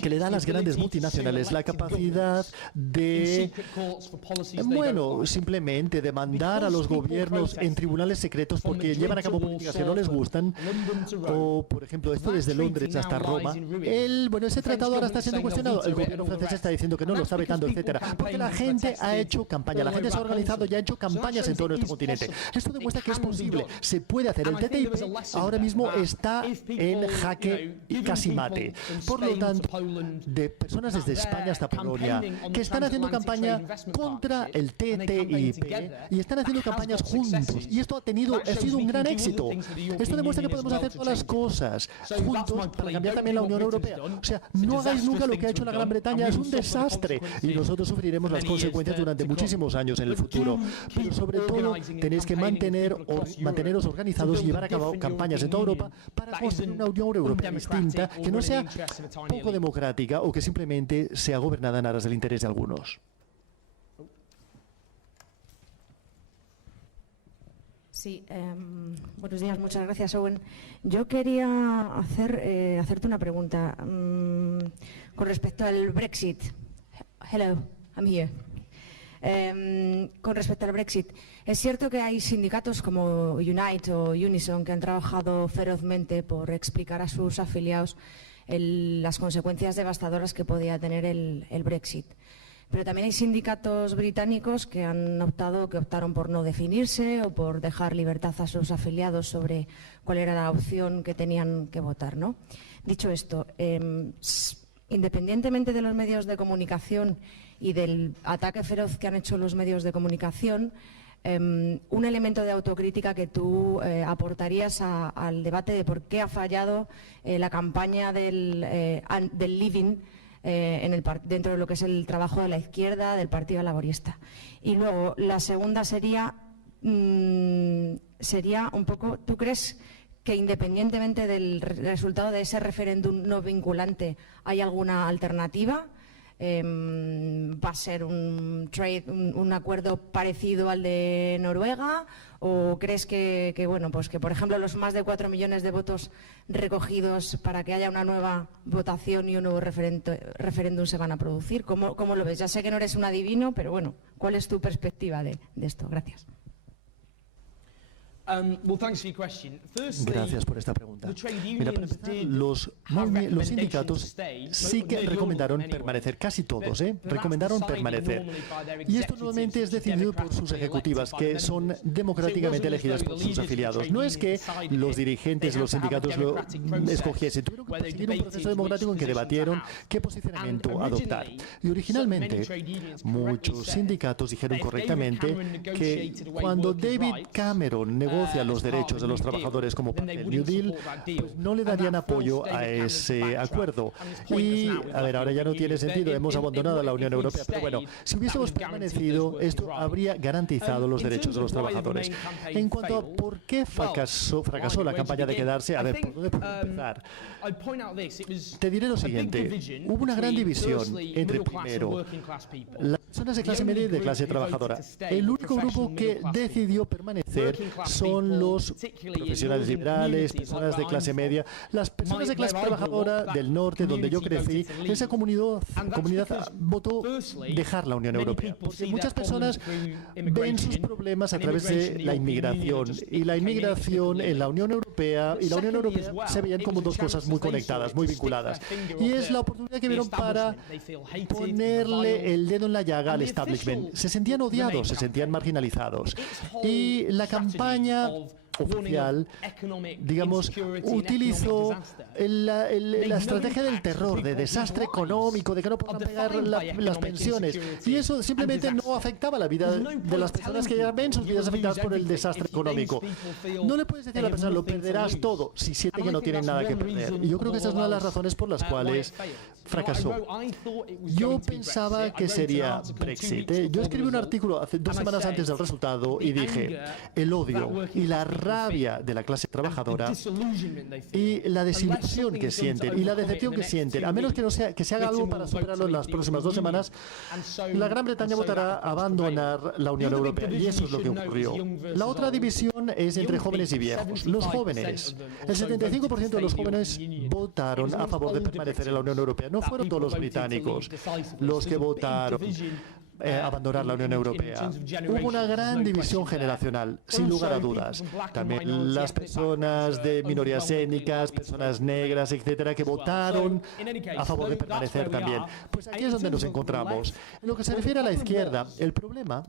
que le da a las grandes multinacionales la capacidad de, simplemente demandar a los gobiernos en tribunales secretos porque llevan a cabo políticas que no les gustan, o, por ejemplo, esto desde Londres hasta Roma. Ese tratado ahora está siendo cuestionado. El gobierno francés está diciendo que no, lo está vetando, etcétera, porque la gente ha hecho campaña, la gente se ha organizado y ha hecho campañas en todo nuestro continente. Esto demuestra que es posible, se puede hacer. El TTIP ahora mismo está en jaque y casi mate. Por lo tanto, de personas desde España hasta Polonia que están haciendo campaña contra el TTIP y están haciendo campañas juntos. Y esto ha sido un gran éxito. Esto demuestra que podemos hacer todas las cosas juntos para cambiar también la Unión Europea. O sea, no hagáis nunca lo que ha hecho la Gran Bretaña, es un desastre. Y nosotros sufriremos las consecuencias durante muchísimos años en el futuro. Pero sobre todo, tenéis que manteneros organizados y llevar a cabo campañas en toda Europa para construir una Unión Europea distinta, que no sea poco democrática o que simplemente sea gobernada en aras del interés de algunos. Sí, buenos días, muchas gracias, Owen. Yo quería hacerte una pregunta con respecto al Brexit. Hello, I'm here. Con respecto al Brexit, es cierto que hay sindicatos como Unite o Unison que han trabajado ferozmente por explicar a sus afiliados las consecuencias devastadoras que podía tener el Brexit. Pero también hay sindicatos británicos que optaron por no definirse o por dejar libertad a sus afiliados sobre cuál era la opción que tenían que votar, ¿no? Dicho esto, independientemente de los medios de comunicación y del ataque feroz que han hecho los medios de comunicación, un elemento de autocrítica que tú aportarías al debate de por qué ha fallado la campaña del Leaving dentro de lo que es el trabajo de la izquierda, del Partido Laborista. Y luego, la segunda sería un poco, ¿tú crees que independientemente del resultado de ese referéndum no vinculante hay alguna alternativa? ¿Va a ser un acuerdo parecido al de Noruega? ¿O crees que por ejemplo, los más de 4 millones de votos recogidos para que haya una nueva votación y un nuevo referéndum se van a producir? ¿Cómo lo ves? Ya sé que no eres un adivino, pero bueno, ¿cuál es tu perspectiva de esto? Gracias. Gracias por esta pregunta. Mira, para empezar, los sindicatos sí que recomendaron permanecer, casi todos, recomendaron permanecer. Y esto normalmente es decidido por sus ejecutivas, que son democráticamente elegidas por sus afiliados. No es que los dirigentes de los sindicatos lo escogiesen, tuvieron que seguir un proceso democrático en que debatieron qué posicionamiento adoptar. Y originalmente, muchos sindicatos dijeron correctamente que cuando David Cameron negocia los derechos de los trabajadores como parte del New Deal, pues no le darían apoyo a ese acuerdo. Y, a ver, ahora ya no tiene sentido, hemos abandonado a la Unión Europea, pero bueno, si hubiésemos permanecido, esto habría garantizado los derechos de los trabajadores. En cuanto a por qué fracasó la campaña de quedarse, a ver, ¿por dónde puedo empezar? Te diré lo siguiente, hubo una gran división entre, primero, las personas de clase media y de clase trabajadora. El único grupo que decidió permanecer son los profesionales liberales, personas de clase media. Las personas de clase trabajadora del norte, donde yo crecí, esa comunidad votó dejar la Unión Europea. Porque muchas personas ven sus problemas a través de la inmigración. Y la inmigración en la Unión Europea y la Unión Europea se veían como dos cosas muy conectadas, muy vinculadas. Y es la oportunidad que vieron para ponerle el dedo en la llaga al establishment. Se sentían odiados, se sentían marginalizados. Y la campaña oficial, digamos, utilizó la estrategia del terror, de desastre económico, de que no puedan pagar las pensiones. Y eso simplemente no afectaba la vida de las personas que ya ven sus vidas afectadas por el desastre económico. No le puedes decir a la persona, lo perderás todo, si siente que no tienen nada que perder. Y yo creo que esa es una de las razones por las cuales fracasó. Yo pensaba que sería Brexit. Yo escribí un artículo hace 2 semanas antes del resultado y dije, el odio y la rabia de la clase trabajadora y la desilusión que sienten y la decepción que sienten, a menos que se haga algo para superarlo en las próximas 2 semanas, la Gran Bretaña votará a abandonar la Unión Europea, y eso es lo que ocurrió. La otra división es entre jóvenes y viejos. Los jóvenes, el 75% de los jóvenes votaron a favor de permanecer en la Unión Europea. No fueron todos los británicos los que votaron abandonar la Unión Europea. Hubo una gran división generacional, sin lugar a dudas. También las personas de minorías étnicas, personas negras, etcétera, que votaron a favor de permanecer también. Pues aquí es donde nos encontramos. En lo que se refiere a la izquierda, el problema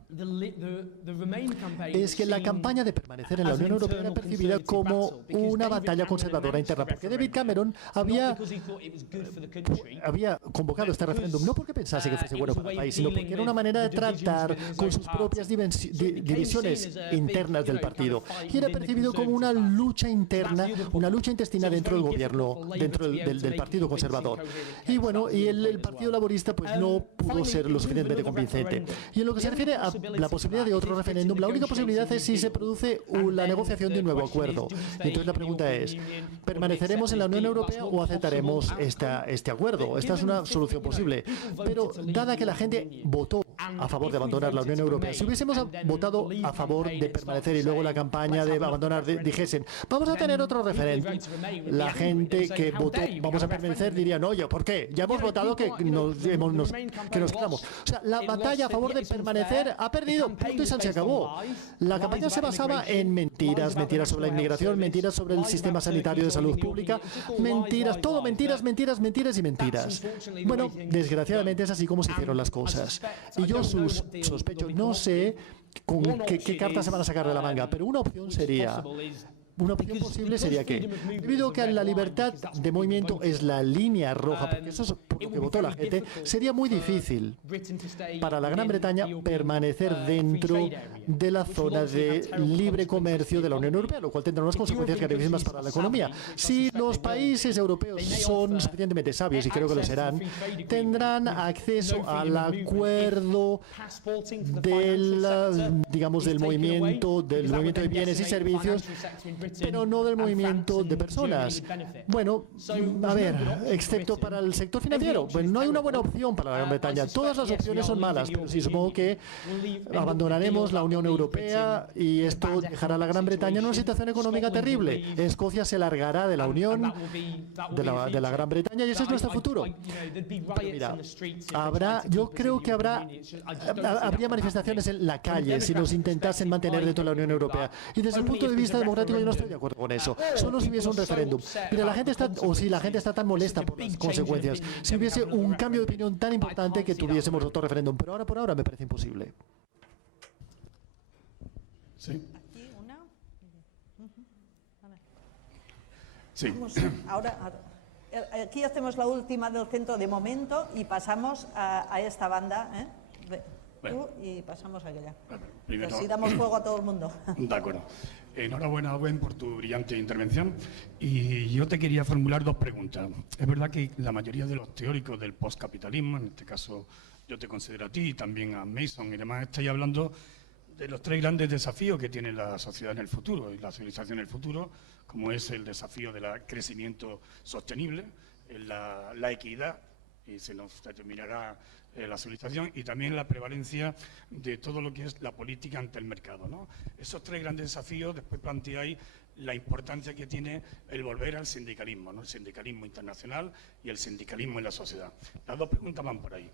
es que la campaña de permanecer en la Unión Europea era percibida como una batalla conservadora interna, porque David Cameron había convocado este referéndum no porque pensase que fuese bueno para el país, sino porque era una manera de tratar con sus propias divisiones internas del partido. Y era percibido como una lucha interna, una lucha intestina dentro del gobierno, dentro del Partido Conservador. Y bueno, y el Partido Laborista pues no pudo ser lo suficientemente convincente. Y en lo que se refiere a la posibilidad de otro referéndum, la única posibilidad es si se produce la negociación de un nuevo acuerdo. Entonces la pregunta es, ¿permaneceremos en la Unión Europea o aceptaremos este acuerdo? Esta es una solución posible. Pero dada que la gente votó a favor de abandonar la Unión Europea. Si hubiésemos votado a favor de permanecer y luego la campaña de abandonar dijesen, vamos a tener otro referéndum, la gente que votó vamos a permanecer diría, no, oye, ¿por qué? Ya hemos votado que nos quedamos. O sea, la batalla a favor de permanecer ha perdido, punto y se acabó. La campaña se basaba en mentiras sobre la inmigración, mentiras sobre el sistema sanitario de salud pública, mentiras, todo mentiras y mentiras. Bueno, desgraciadamente es así como se hicieron las cosas. Y yo sospecho, no sé con qué cartas se van a sacar de la manga, pero una opción posible sería que, debido a que la libertad de movimiento es la línea roja, porque eso es por lo que votó la gente, sería muy difícil para la Gran Bretaña permanecer dentro de la zona de libre comercio de la Unión Europea, lo cual tendrá unas consecuencias gravísimas para la economía. Si los países europeos son suficientemente sabios, y creo que lo serán, tendrán acceso al acuerdo del movimiento de bienes y servicios, pero no del movimiento de personas. Bueno, a ver, excepto para el sector financiero. Bueno, no hay una buena opción para la Gran Bretaña. Todas las opciones son malas, pero sí supongo que abandonaremos la Unión Europea y esto dejará a la Gran Bretaña en una situación económica terrible. Escocia se largará de la Unión, de la Gran Bretaña, y ese es nuestro futuro. Pero mira, yo creo que habría manifestaciones en la calle si nos intentasen mantener dentro de la Unión Europea. Y desde el punto de vista democrático yo no estoy de acuerdo con eso. Solo si hubiese un referéndum. Mira, si la gente está tan molesta por las consecuencias, si hubiese un cambio de opinión tan importante que tuviésemos otro referéndum. Pero ahora por ahora me parece imposible. Sí. Aquí una. Sí. Ahora, aquí hacemos la última del centro de momento y pasamos a esta banda. Tú y pasamos a aquella. Primero, así damos fuego a todo el mundo. De acuerdo. Enhorabuena, Rubén, por tu brillante intervención. Y yo te quería formular dos preguntas. Es verdad que la mayoría de los teóricos del postcapitalismo, en este caso yo te considero a ti y también a Mason y demás, estáis hablando de los tres grandes desafíos que tiene la sociedad en el futuro y la civilización en el futuro, como es el desafío del crecimiento sostenible, la equidad, y se nos determinará la civilización, y también la prevalencia de todo lo que es la política ante el mercado, ¿no? Esos tres grandes desafíos, después planteáis la importancia que tiene el volver al sindicalismo, ¿no? El sindicalismo internacional y el sindicalismo en la sociedad. Las dos preguntas van por ahí.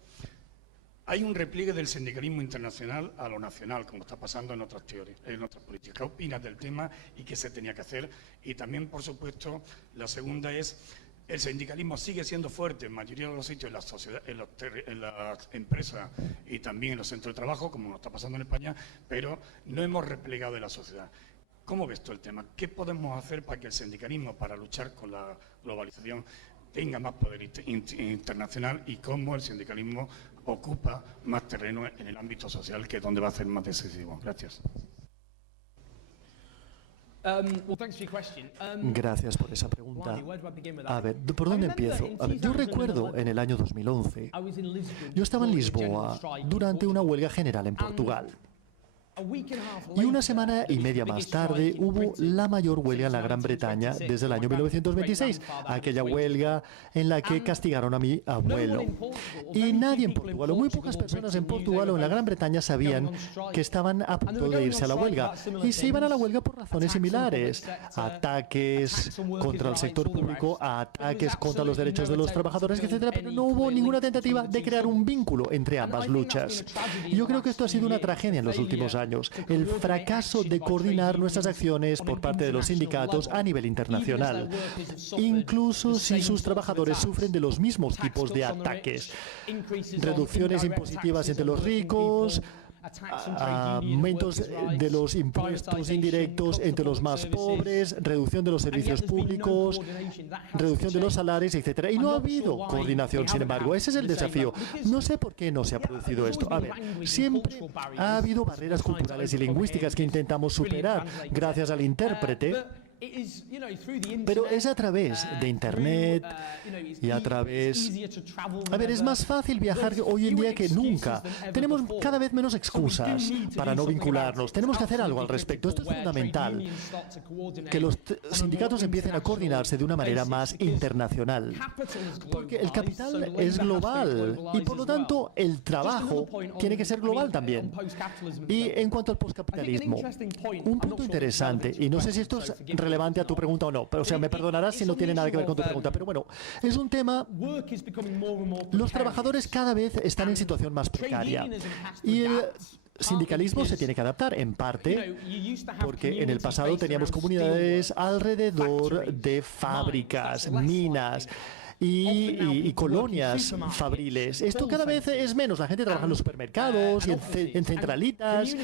Hay un repliegue del sindicalismo internacional a lo nacional, como está pasando en otras teorías, en otras políticas. ¿Qué opinas del tema y qué se tenía que hacer? Y también, por supuesto, la segunda es: el sindicalismo sigue siendo fuerte en mayoría de los sitios, en la sociedad, en las empresas y también en los centros de trabajo, como nos está pasando en España, pero no hemos replegado de la sociedad. ¿Cómo ves tú el tema? ¿Qué podemos hacer para que el sindicalismo, para luchar con la globalización, tenga más poder internacional, y cómo el sindicalismo ocupa más terreno en el ámbito social, que es donde va a ser más decisivo? Gracias. Gracias por esa pregunta. A ver, ¿por dónde empiezo? A ver, yo recuerdo en el año 2011, yo estaba en Lisboa durante una huelga general en Portugal. Y una semana y media más tarde hubo la mayor huelga en la Gran Bretaña desde el año 1926, aquella huelga en la que castigaron a mi abuelo. Y nadie en Portugal, o muy pocas personas en Portugal o en la Gran Bretaña, sabían que estaban a punto de irse a la huelga. Y se iban a la huelga por razones similares: ataques contra el sector público, ataques contra los derechos de los trabajadores, etcétera. Pero no hubo ninguna tentativa de crear un vínculo entre ambas luchas. Y yo creo que esto ha sido una tragedia en los últimos años. El fracaso de coordinar nuestras acciones por parte de los sindicatos a nivel internacional, incluso si sus trabajadores sufren de los mismos tipos de ataques: reducciones impositivas entre los ricos, aumentos de los impuestos indirectos entre los más pobres, reducción de los servicios públicos, reducción de los salarios, etcétera. Y no ha habido coordinación, sin embargo. Ese es el desafío. No sé por qué no se ha producido esto. A ver, siempre ha habido barreras culturales y lingüísticas que intentamos superar gracias al intérprete. Pero es a través de Internet y a través... A ver, es más fácil viajar hoy en día que nunca. Tenemos cada vez menos excusas para no vincularnos. Tenemos que hacer algo al respecto. Esto es fundamental. Que los sindicatos empiecen a coordinarse de una manera más internacional. Porque el capital es global y, por lo tanto, el trabajo tiene que ser global también. Y en cuanto al poscapitalismo, un punto interesante, y no sé si esto es relevante a tu pregunta o no, pero, o sea, me perdonarás si no tiene nada que ver con tu pregunta, pero bueno, es un tema... Los trabajadores cada vez están en situación más precaria y el sindicalismo se tiene que adaptar, en parte, porque en el pasado teníamos comunidades alrededor de fábricas, minas y colonias fabriles. Esto cada vez es menos. La gente trabaja en los supermercados y en centralitas,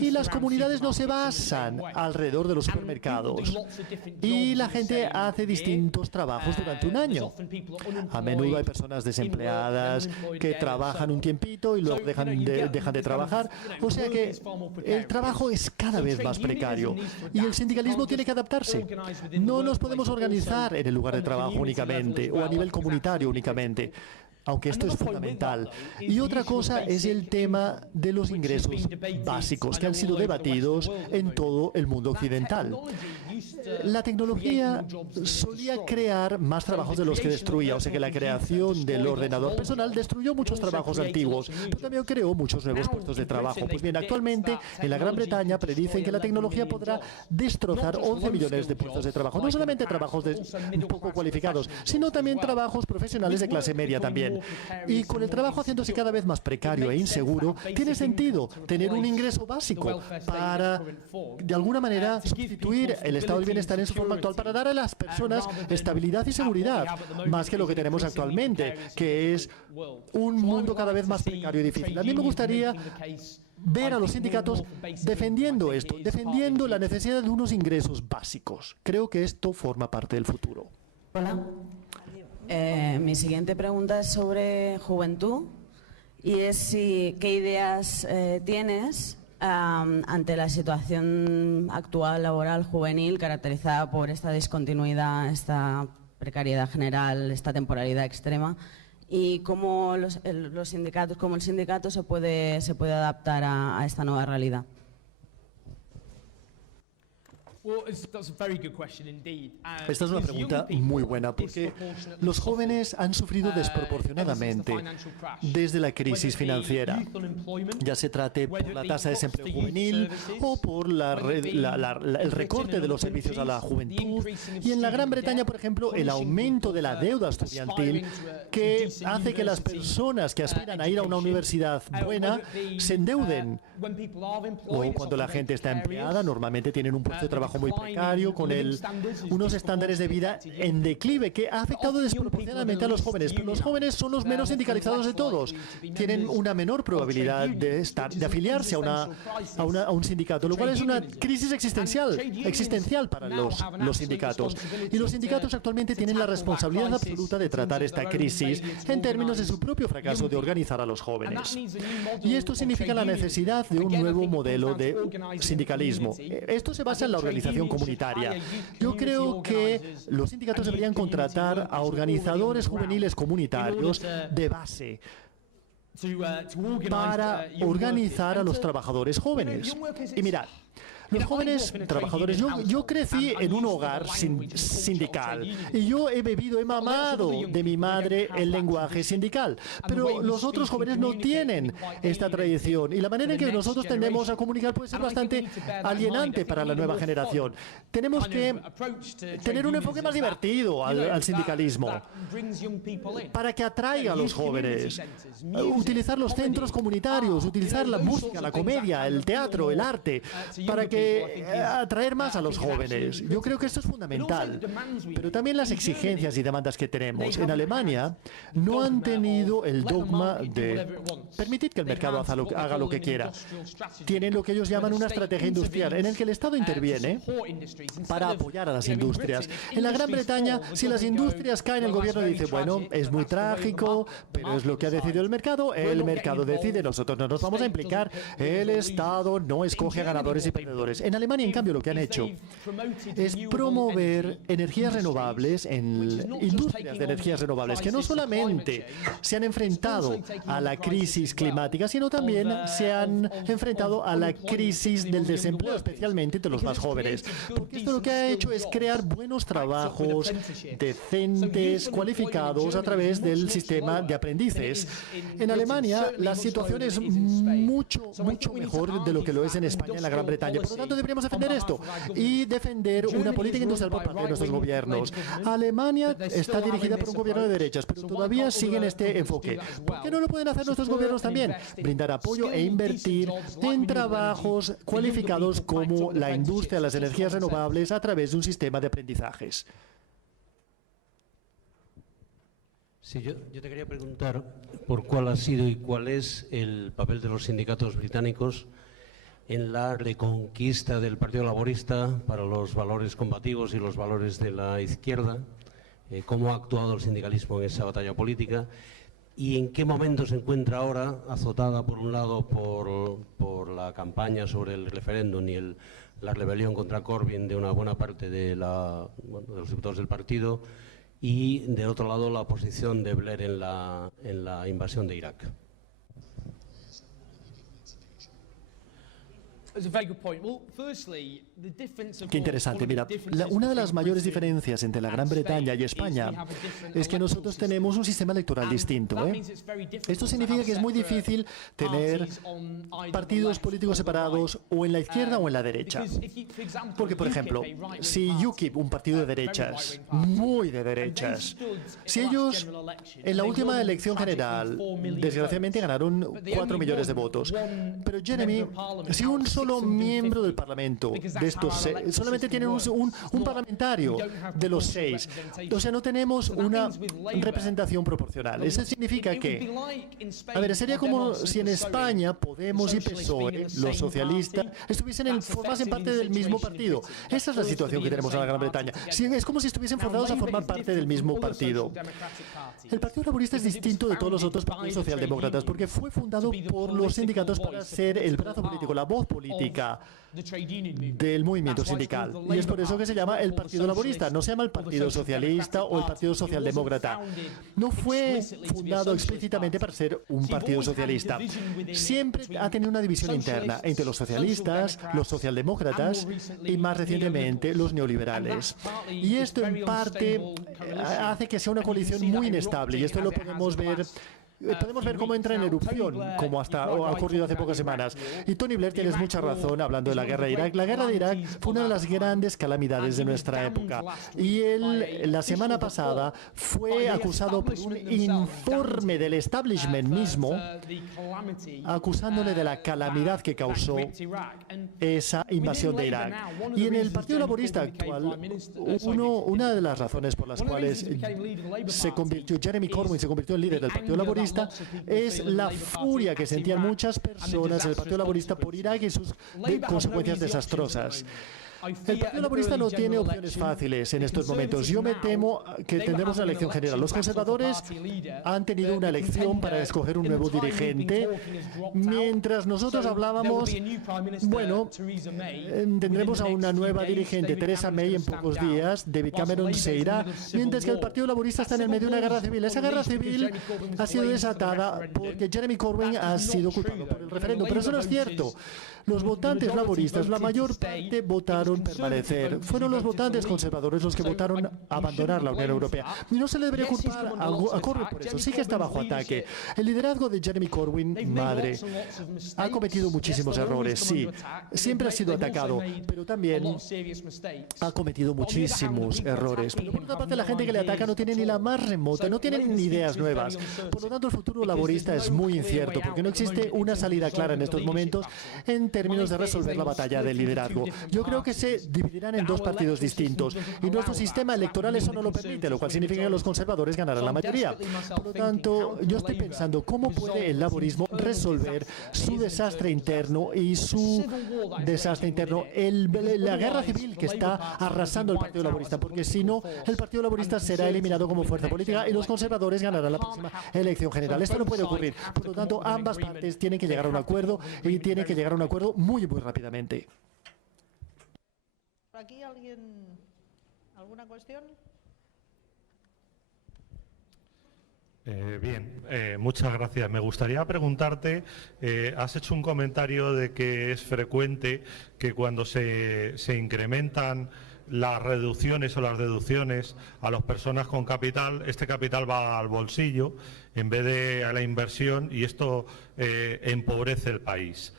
y las comunidades no se basan alrededor de los supermercados. Y la gente hace distintos trabajos durante un año. A menudo hay personas desempleadas que trabajan un tiempito y luego dejan de trabajar. O sea que el trabajo es cada vez más precario y el sindicalismo tiene que adaptarse. No nos podemos organizar en el lugar de trabajo únicamente o a nivel comunitario únicamente, aunque esto es fundamental. Y otra cosa es el tema de los ingresos básicos, que han sido debatidos en todo el mundo occidental. La tecnología solía crear más trabajos de los que destruía, o sea que la creación del ordenador personal destruyó muchos trabajos antiguos, pero también creó muchos nuevos puestos de trabajo. Pues bien, actualmente en la Gran Bretaña predicen que la tecnología podrá destrozar 11 millones de puestos de trabajo, no solamente trabajos poco cualificados, sino también trabajos profesionales de clase media también. Y con el trabajo haciéndose cada vez más precario e inseguro, tiene sentido tener un ingreso básico para, de alguna manera, sustituir el estado del bienestar en su forma actual, para dar a las personas estabilidad y seguridad, más que lo que tenemos actualmente, que es un mundo cada vez más precario y difícil. A mí me gustaría ver a los sindicatos defendiendo esto, defendiendo la necesidad de unos ingresos básicos. Creo que esto forma parte del futuro. Hola. Mi siguiente pregunta es sobre juventud y es qué ideas tienes ante la situación actual laboral juvenil caracterizada por esta discontinuidad, esta precariedad general, esta temporalidad extrema, y cómo los sindicatos, cómo el sindicato se puede adaptar a esta nueva realidad. Esta es una pregunta muy buena, porque los jóvenes han sufrido desproporcionadamente desde la crisis financiera, ya se trate por la tasa de desempleo juvenil o por el recorte de los servicios a la juventud, y en la Gran Bretaña, por ejemplo, el aumento de la deuda estudiantil, que hace que las personas que aspiran a ir a una universidad buena se endeuden, o cuando la gente está empleada, normalmente tienen un puesto de trabajo muy precario, con unos estándares de vida en declive, que ha afectado desproporcionadamente a los jóvenes. Pero los jóvenes son los menos sindicalizados de todos. Tienen una menor probabilidad de afiliarse a un sindicato, lo cual es una crisis existencial para los sindicatos. Y los sindicatos actualmente tienen la responsabilidad absoluta de tratar esta crisis en términos de su propio fracaso de organizar a los jóvenes. Y esto significa la necesidad de un nuevo modelo de sindicalismo. Esto se basa en la organización comunitaria. Yo creo que los sindicatos deberían contratar a organizadores juveniles comunitarios de base para organizar a los trabajadores jóvenes. Y mirad, los jóvenes trabajadores, yo crecí en un hogar sindical y yo he mamado de mi madre el lenguaje sindical, pero los otros jóvenes no tienen esta tradición y la manera en que nosotros tendemos a comunicar puede ser bastante alienante para la nueva generación. Tenemos que tener un enfoque más divertido al sindicalismo para que atraiga a los jóvenes, utilizar los centros comunitarios, utilizar la música, la comedia, el teatro, el arte, para que atraer más a los jóvenes. Yo creo que esto es fundamental, pero también las exigencias y demandas que tenemos. En Alemania no han tenido el dogma de permitir que el mercado haga lo que quiera. Tienen lo que ellos llaman una estrategia industrial, en el que el Estado interviene para apoyar a las industrias. En la Gran Bretaña, si las industrias caen, el gobierno dice, bueno, es muy trágico, pero es lo que ha decidido el mercado decide, nosotros no nos vamos a implicar, el Estado no escoge a ganadores y perdedores. conservadores. En Alemania, en cambio, lo que han hecho es promover energías renovables en industrias de energías renovables, que no solamente se han enfrentado a la crisis climática, sino también se han enfrentado a la crisis del desempleo, especialmente entre los más jóvenes. Porque esto lo que ha hecho es crear buenos trabajos decentes, cualificados a través del sistema de aprendices. En Alemania la situación es mucho mejor de lo que lo es en España y en la Gran Bretaña. Por lo tanto, deberíamos defender esto y defender una política industrial por parte de nuestros gobiernos. Alemania está dirigida por un gobierno de derechas, pero todavía siguen este enfoque. ¿Por qué no lo pueden hacer nuestros gobiernos también? Brindar apoyo e invertir en trabajos cualificados como la industria de las energías renovables a través de un sistema de aprendizajes. Sí, yo te quería preguntar por cuál ha sido y cuál es el papel de los sindicatos británicos en la reconquista del Partido Laborista para los valores combativos y los valores de la izquierda, cómo ha actuado el sindicalismo en esa batalla política y en qué momento se encuentra ahora, azotada por un lado por la campaña sobre el referéndum y la rebelión contra Corbyn de una buena parte de los diputados del partido, y de otro lado la posición de Blair en la invasión de Irak. Qué interesante. Mira, una de las mayores diferencias entre la Gran Bretaña y España es que nosotros tenemos un sistema electoral distinto. Esto significa que es muy difícil tener partidos políticos separados o en la izquierda o en la derecha. Porque, por ejemplo, si UKIP, un partido de derechas, muy de derechas, si ellos en la última elección general, desgraciadamente ganaron 4 millones de votos, pero Jeremy, si un solo miembro del Parlamento de estos solamente tienen un parlamentario de los 6, o sea, no tenemos una representación proporcional. Eso significa que, a ver, sería como si en España Podemos y PSOE, los socialistas, formasen parte del mismo partido. Esa es la situación que tenemos en la Gran Bretaña. Es como si estuviesen forzados a formar parte del mismo partido. El Partido Laborista es distinto de todos los otros partidos socialdemócratas porque fue fundado por los sindicatos para ser el brazo político, la voz política del movimiento sindical. Y es por eso que se llama el Partido Laborista, no se llama el Partido Socialista o el Partido Socialdemócrata. No fue fundado explícitamente para ser un partido socialista. Siempre ha tenido una división interna entre los socialistas, los socialdemócratas y, más recientemente, los neoliberales. Y esto, en parte, hace que sea una coalición muy inestable. Y esto lo podemos ver. Podemos ver cómo entra en erupción, como ha ocurrido hace pocas semanas. Y Tony Blair, tienes mucha razón hablando de la guerra de Irak. La guerra de Irak fue una de las grandes calamidades de nuestra época. Y él, la semana pasada, fue acusado por un informe del establishment mismo, acusándole de la calamidad que causó esa invasión de Irak. Y en el Partido Laborista actual, una de las razones por las cuales Jeremy Corbyn se convirtió en líder del Partido Laborista es la furia que sentían muchas personas en el Partido Laborista por Irak y sus consecuencias desastrosas. El Partido Laborista no tiene opciones fáciles en estos momentos. Yo me temo que tendremos una elección general. Los conservadores han tenido una elección para escoger un nuevo dirigente. Mientras nosotros hablábamos, bueno, tendremos a una nueva dirigente, Theresa May, en pocos días. David Cameron se irá. Mientras que el Partido Laborista está en el medio de una guerra civil. Esa guerra civil ha sido desatada porque Jeremy Corbyn ha sido culpado por el referéndum. Pero eso no es cierto. Los votantes laboristas, la mayor parte, votaron permanecer. Fueron los votantes conservadores los que votaron abandonar la Unión Europea. Y no se le debería culpar a Corbyn por eso. Sí que está bajo ataque. El liderazgo de Jeremy Corbyn, ha cometido muchísimos errores, sí. Siempre ha sido atacado, pero también ha cometido muchísimos errores. Pero por otra parte, la gente que le ataca no tiene ni la más remota, no tienen ni ideas nuevas. Por lo tanto, el futuro laborista es muy incierto, porque no existe una salida clara en estos momentos en términos de resolver la batalla del liderazgo. Yo creo que se dividirán en dos partidos distintos y nuestro sistema electoral eso no lo permite, lo cual significa que los conservadores ganarán la mayoría. Por lo tanto, yo estoy pensando cómo puede el laborismo resolver su desastre interno y su desastre interno, la guerra civil que está arrasando el Partido Laborista, porque si no, el Partido Laborista será eliminado como fuerza política y los conservadores ganarán la próxima elección general. Esto no puede ocurrir. Por lo tanto, ambas partes tienen que llegar a un acuerdo y tienen que llegar a un acuerdo muy rápidamente. ¿Por aquí alguna cuestión? Muchas gracias. Me gustaría preguntarte, has hecho un comentario de que es frecuente que cuando se incrementan las reducciones o las deducciones a las personas con capital, este capital va al bolsillo en vez de a la inversión y esto empobrece el país.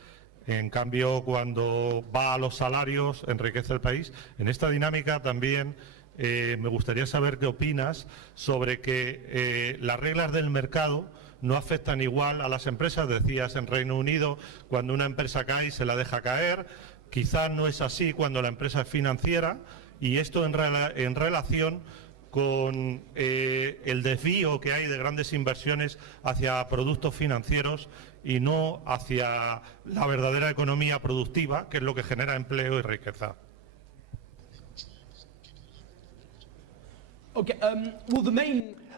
En cambio, cuando va a los salarios, enriquece el país. En esta dinámica también me gustaría saber qué opinas sobre que las reglas del mercado no afectan igual a las empresas. Decías, en Reino Unido, cuando una empresa cae, se la deja caer. Quizás no es así cuando la empresa es financiera, y esto en relación con el desvío que hay de grandes inversiones hacia productos financieros y no hacia la verdadera economía productiva, que es lo que genera empleo y riqueza.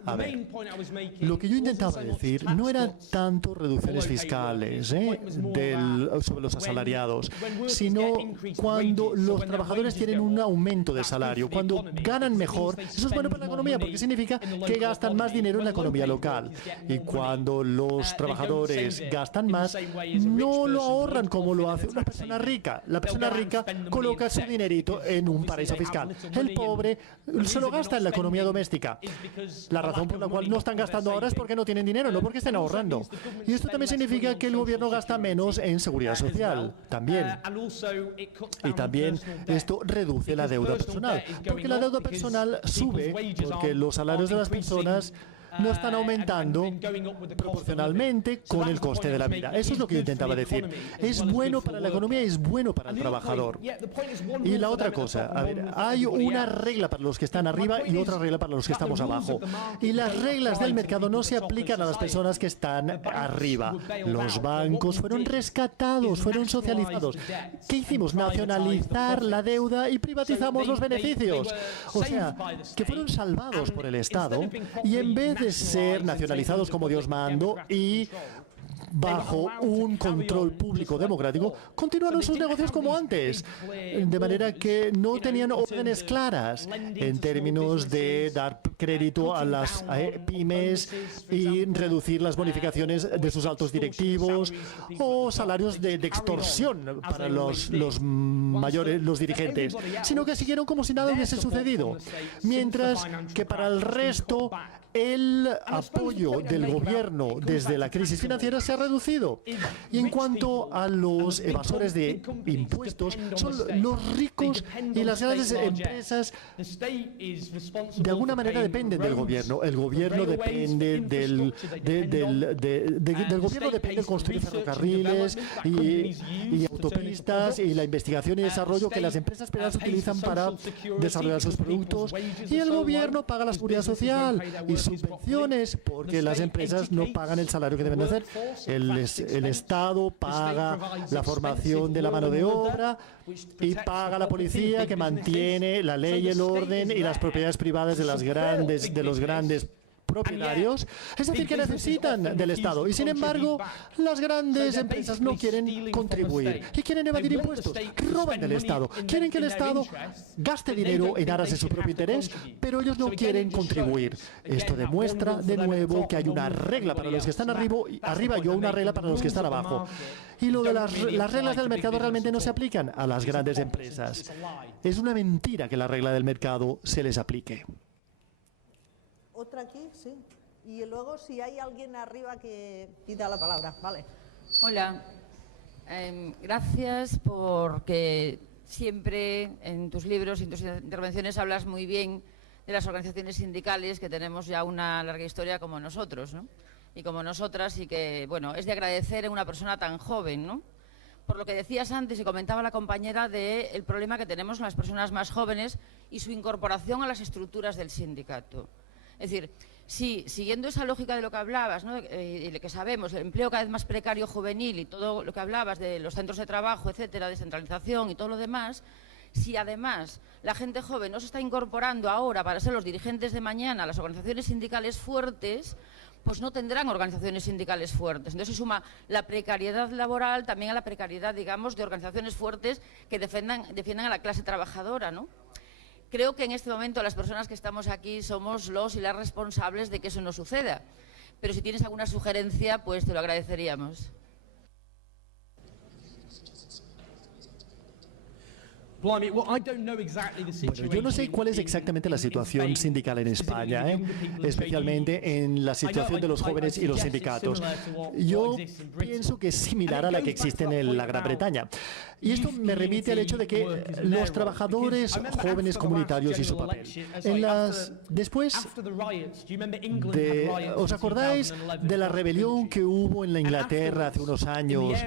A ver, lo que yo intentaba decir no eran tanto reducciones fiscales sobre los asalariados, sino cuando los trabajadores tienen un aumento de salario, cuando ganan mejor. Eso es bueno para la economía porque significa que gastan más dinero en la economía local. Y cuando los trabajadores gastan más, no lo ahorran como lo hace una persona rica. La persona rica coloca su dinerito en un paraíso fiscal. El pobre se lo gasta en la economía doméstica. La razón por la cual no están gastando ahora es porque no tienen dinero, no porque estén ahorrando. Y esto también significa que el gobierno gasta menos en seguridad social, también. Y también esto reduce la deuda personal, porque la deuda personal sube porque los salarios de las personas no están aumentando proporcionalmente con el coste de la vida. Eso es lo que yo intentaba decir. Es bueno para la economía y es bueno para el trabajador. Y la otra cosa, a ver, hay una regla para los que están arriba y otra regla para los que estamos abajo. Y las reglas del mercado no se aplican a las personas que están arriba. Los bancos fueron rescatados, fueron socializados. ¿Qué hicimos? Nacionalizar la deuda y privatizamos los beneficios. O sea, que fueron salvados por el Estado y en vez de ser nacionalizados como Dios mando y bajo un control público democrático, continuaron sus negocios como antes, de manera que no tenían órdenes claras en términos de dar crédito a las pymes y reducir las bonificaciones de sus altos directivos o salarios de extorsión para los mayores, los dirigentes, sino que siguieron como si nada hubiese sucedido, mientras que para el resto el apoyo del gobierno desde la crisis financiera se ha reducido. Y en cuanto a los evasores de impuestos, son los ricos y las grandes empresas de alguna manera dependen del gobierno. El gobierno depende del gobierno depende de construir ferrocarriles y autopistas y la investigación y desarrollo que las empresas privadas utilizan para desarrollar sus productos, y el gobierno paga la seguridad social y subvenciones porque las empresas no pagan el salario que deben de hacer. El Estado paga la formación de la mano de obra y paga la policía que mantiene la ley, el orden y las propiedades privadas de los grandes propietarios, es decir, que necesitan del Estado. Y sin embargo, las grandes empresas no quieren contribuir y quieren evadir impuestos, roban del Estado, quieren que el Estado gaste dinero en aras de su propio interés, pero ellos no quieren contribuir. Esto demuestra de nuevo que hay una regla para los que están arriba y una regla para los que están abajo. Y lo de las reglas del mercado realmente no se aplican a las grandes empresas. Es una mentira que la regla del mercado se les aplique. Otra aquí, sí. Y luego si hay alguien arriba que pida la palabra. Vale. Hola. Gracias porque siempre en tus libros y en tus intervenciones hablas muy bien de las organizaciones sindicales, que tenemos ya una larga historia como nosotros, ¿no? Y como nosotras, y que, bueno, es de agradecer a una persona tan joven, ¿no? Por lo que decías antes y comentaba la compañera del problema que tenemos las personas más jóvenes y su incorporación a las estructuras del sindicato. Es decir, sí, siguiendo esa lógica de lo que hablabas, ¿no? Y de que sabemos, el empleo cada vez más precario juvenil y todo lo que hablabas de los centros de trabajo, etcétera, descentralización y todo lo demás, si además la gente joven no se está incorporando ahora para ser los dirigentes de mañana a las organizaciones sindicales fuertes, pues no tendrán organizaciones sindicales fuertes. Entonces se suma la precariedad laboral también a la precariedad, digamos, de organizaciones fuertes que defiendan a la clase trabajadora, ¿no? Creo que en este momento las personas que estamos aquí somos los y las responsables de que eso no suceda. Pero si tienes alguna sugerencia, pues te lo agradeceríamos. Bueno, yo no sé cuál es exactamente la situación sindical en España, especialmente en la situación de los jóvenes y los sindicatos. Yo pienso que es similar a la que existe en la Gran Bretaña. Y esto me remite al hecho de que los trabajadores jóvenes comunitarios y su papel. Después ¿os acordáis de la rebelión que hubo en la Inglaterra hace unos años?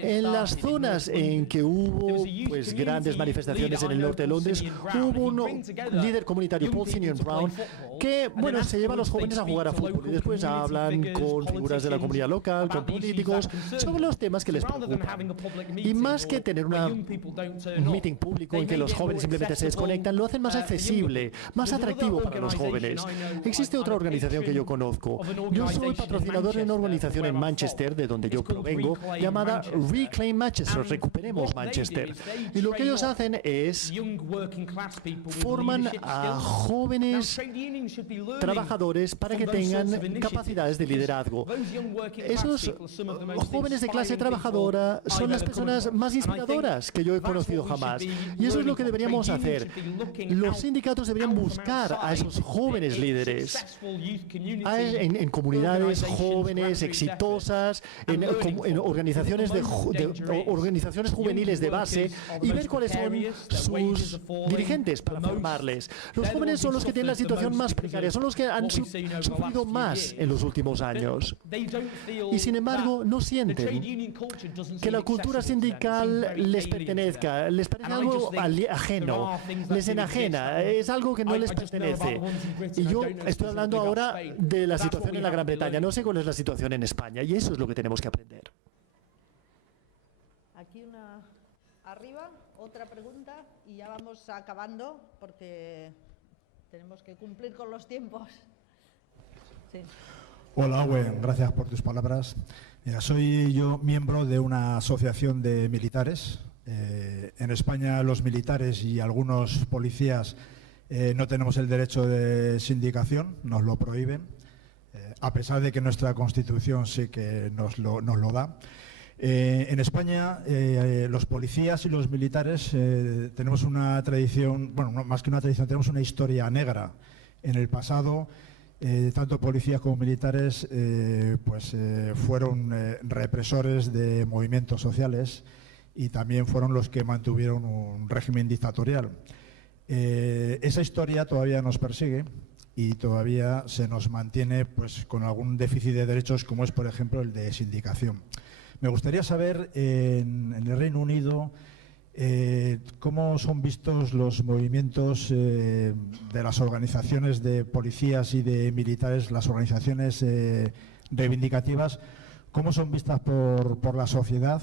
En las zonas en que hubo pues grandes manifestaciones en el norte de Londres, hubo un líder comunitario, Paul Senior Brown, que bueno, se lleva a los jóvenes a jugar a fútbol y después hablan con figuras de la comunidad local, con políticos, sobre los temas que les preocupan. Y más que tener un meeting público en que los jóvenes simplemente se desconectan, lo hacen más accesible, más atractivo para los jóvenes. Existe otra organización que yo conozco. Yo soy patrocinador de una organización en Manchester, de donde yo provengo, llamada Reclaim Manchester, Recuperemos Manchester. Y lo que ellos hacen es forman a jóvenes trabajadores para que tengan capacidades de liderazgo. Esos jóvenes de clase trabajadora son las personas más inspiradoras que yo he conocido jamás. Y eso es lo que deberíamos hacer. Los sindicatos deberían buscar a esos jóvenes líderes en comunidades jóvenes, exitosas, en organizaciones organizaciones juveniles de base y ver cuáles son sus dirigentes para formarles. Los jóvenes son los que tienen la situación más precaria, son los que han sufrido más en los últimos años. Y sin embargo, no sienten que la cultura sindical les pertenezca, les parece algo ajeno, les enajena, es algo que no les pertenece. Y yo estoy hablando ahora de la situación en la Gran Bretaña, no sé cuál es la situación en España, y eso es lo que tenemos que aprender. Aquí una arriba, otra pregunta, y ya vamos acabando porque tenemos que cumplir con los tiempos. Sí. Hola, Owen, gracias por tus palabras. Mira, soy yo miembro de una asociación de militares. En España los militares y algunos policías no tenemos el derecho de sindicación, nos lo prohíben, a pesar de que nuestra Constitución sí que nos lo da. En España, los policías y los militares tenemos una tradición, bueno, más que una tradición, tenemos una historia negra. En el pasado, tanto policías como militares fueron represores de movimientos sociales y también fueron los que mantuvieron un régimen dictatorial. Esa historia todavía nos persigue y todavía se nos mantiene pues, con algún déficit de derechos, como es, por ejemplo, el de sindicación. Me gustaría saber, en el Reino Unido, cómo son vistos los movimientos de las organizaciones de policías y de militares, las organizaciones reivindicativas, cómo son vistas por la sociedad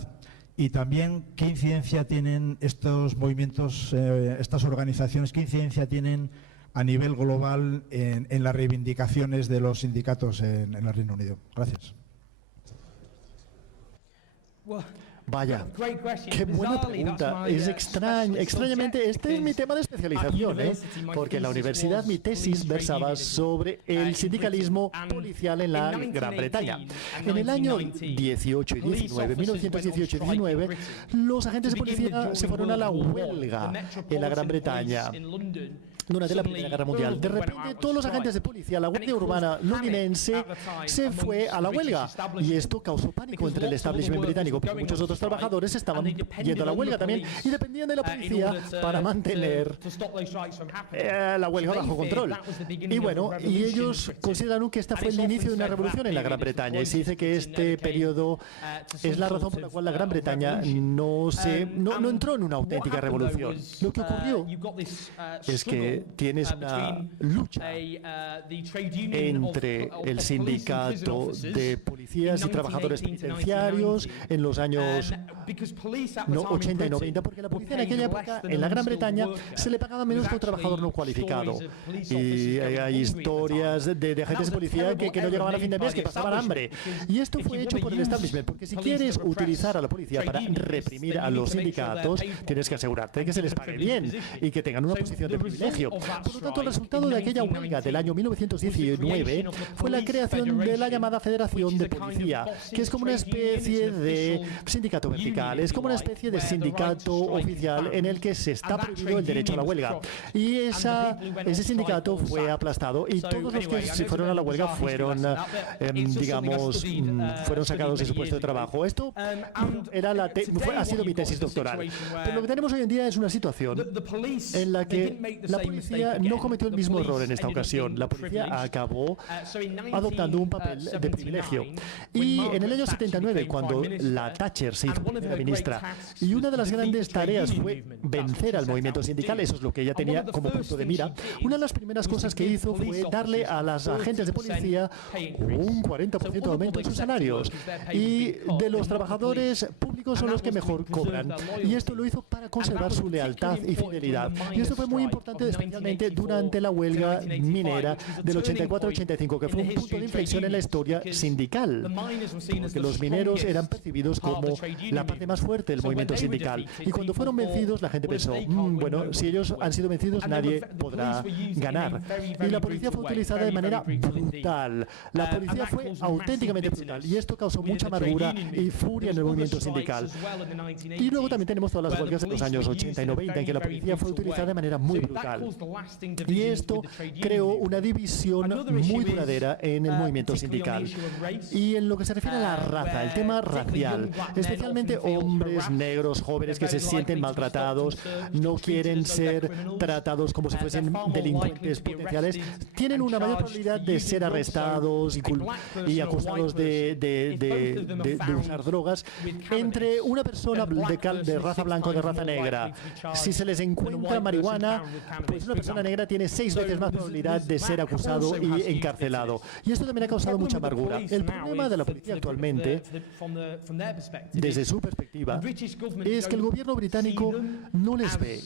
y también qué incidencia tienen estos movimientos, estas organizaciones, qué incidencia tienen a nivel global en las reivindicaciones de los sindicatos en el Reino Unido. Gracias. Vaya, qué buena pregunta. Es extrañamente, este es mi tema de especialización, porque en la universidad mi tesis versaba sobre el sindicalismo policial en la Gran Bretaña. En el año 18 y 19, 1918 y 19, los agentes de policía se fueron a la huelga en la Gran Bretaña durante la Primera Guerra Mundial. De repente, todos los agentes de policía, la Guardia Urbana londinense, se fue a la huelga. Y esto causó pánico entre el establishment británico, porque muchos otros trabajadores estaban yendo a la huelga también y dependían de la policía para mantener la huelga bajo control. Y bueno, y ellos consideraron que esta fue el inicio de una revolución en la Gran Bretaña. Y se dice que este periodo es la razón por la cual la Gran Bretaña no entró en una auténtica revolución. Lo que ocurrió es que donde tienes una lucha entre el sindicato de policías y trabajadores penitenciarios en los años 80 y 90, porque la policía en aquella época, en la Gran Bretaña, se le pagaba menos que un trabajador no cualificado. Y hay historias de agentes de policía que no llegaban a fin de mes, que pasaban hambre. Y esto fue hecho por el establishment, porque si quieres utilizar a la policía para reprimir a los sindicatos, tienes que asegurarte de que se les pague bien y que tengan una posición de privilegio. Por lo tanto, el resultado de aquella huelga del año 1919 fue la creación de la llamada Federación de Policía, que es como una especie de sindicato vertical, es como una especie de sindicato oficial en el que se está prohibido el derecho a la huelga. Y ese sindicato fue aplastado y todos los que se fueron a la huelga fueron, digamos, fueron sacados de su puesto de trabajo. Esto ha sido mi tesis doctoral. Pero lo que tenemos hoy en día es una situación en la que la policía no cometió el mismo error en esta ocasión. La policía acabó adoptando un papel de privilegio. Y en el año 79, cuando la Thatcher se hizo primera ministra, y una de las grandes tareas fue vencer al movimiento sindical, eso es lo que ella tenía como punto de mira, una de las primeras cosas que hizo fue darle a las agentes de policía un 40% de aumento en sus salarios. Y de los trabajadores públicos son los que mejor cobran. Y esto lo hizo para conservar su lealtad y fidelidad. Y esto fue muy importante, especialmente durante la huelga minera del 84-85, que fue un punto de inflexión en la historia sindical, porque los mineros eran percibidos como la parte más fuerte del movimiento sindical. Y cuando fueron vencidos, la gente pensó, bueno, si ellos han sido vencidos, nadie podrá ganar. Y la policía fue utilizada de manera brutal. La policía fue auténticamente brutal. Y esto causó mucha amargura y furia en el movimiento sindical. Y luego también tenemos todas las huelgas de los años 80 y 90, en que la policía fue utilizada de manera muy brutal. Y esto creó una división muy duradera en el movimiento sindical. Y en lo que se refiere a la raza, el tema racial, especialmente hombres negros, jóvenes que se sienten maltratados, no quieren ser tratados como si fuesen delincuentes potenciales, tienen una mayor probabilidad de ser arrestados y acusados de usar drogas entre una persona de raza blanca o de raza negra. Si se les encuentra marihuana, pues una persona negra tiene 6 veces más probabilidad de ser acusado y encarcelado. Y esto también ha causado mucha amargura. El problema de la policía actualmente, desde su perspectiva, es que el gobierno británico no les ve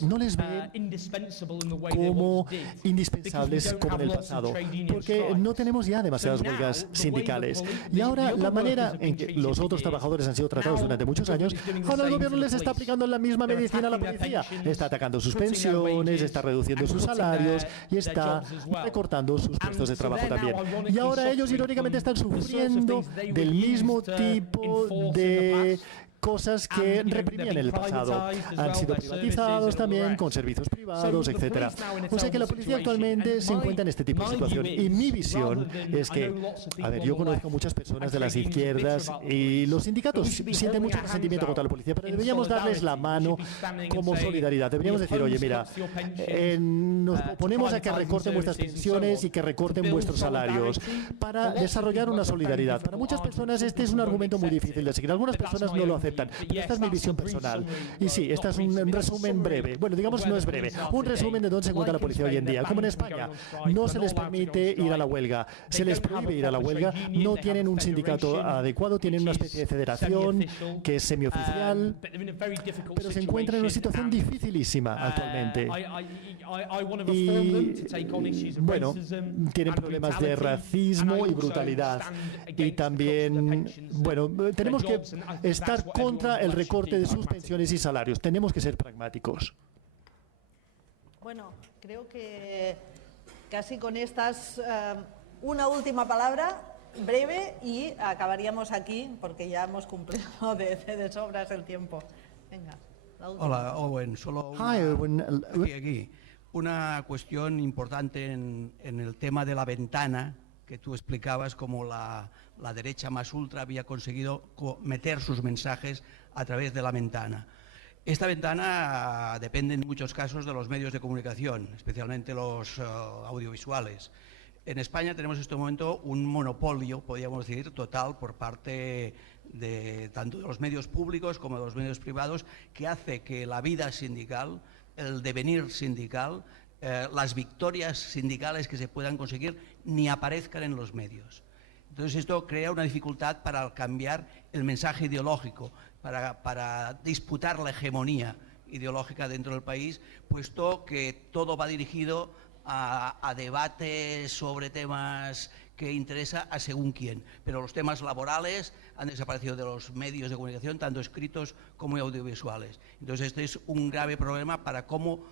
como indispensables como en el pasado, porque no tenemos ya demasiadas huelgas sindicales. Y ahora la manera en que los otros trabajadores han sido tratados durante muchos años, ahora el gobierno les está aplicando la misma medicina a la policía. Está atacando sus pensiones, está reduciendo sus salarios y está recortando sus puestos de trabajo también. Y ahora ellos irónicamente están sufriendo del mismo tipo de cosas que reprimían en el pasado. Han sido privatizados también con servicios privados, etc. O sea que la policía actualmente se encuentra en este tipo de situación. Y mi visión es que, a ver, yo conozco muchas personas de las izquierdas y los sindicatos sienten mucho resentimiento contra la policía, pero deberíamos darles la mano como solidaridad. Deberíamos decir, oye, mira, nos oponemos a que recorten vuestras pensiones y que recorten vuestros salarios para desarrollar una solidaridad. Para muchas personas este es un argumento muy difícil de seguir. Algunas personas no lo aceptan. Pero esta es mi visión personal. Y sí, este es un resumen breve. Bueno, digamos no es breve. Un resumen de dónde se encuentra la policía hoy en día. Como en España, no se les permite ir a la huelga. Se les prohíbe ir a la huelga. No tienen un sindicato adecuado. Tienen una especie de federación que es semioficial. Pero se encuentran en una situación dificilísima actualmente. Y, bueno, tienen problemas de racismo y brutalidad. Y también, bueno, tenemos que estar contra el recorte de sus pensiones y salarios. Tenemos que ser pragmáticos. Bueno, creo que casi con estas una última palabra breve y acabaríamos aquí porque ya hemos cumplido de sobras el tiempo. Venga. Hola, Owen. Solo una cuestión importante en el tema de la ventana que tú explicabas, como la derecha más ultra había conseguido meter sus mensajes a través de la ventana. Esta ventana depende en muchos casos de los medios de comunicación, especialmente los audiovisuales. En España tenemos en este momento un monopolio, podríamos decir, total por parte de tanto de los medios públicos como de los medios privados, que hace que la vida sindical, el devenir sindical, las victorias sindicales que se puedan conseguir ni aparezcan en los medios. Entonces esto crea una dificultad para cambiar el mensaje ideológico, para disputar la hegemonía ideológica dentro del país, puesto que todo va dirigido a debates sobre temas que interesa a según quién. Pero los temas laborales han desaparecido de los medios de comunicación, tanto escritos como audiovisuales. Entonces este es un grave problema para cómo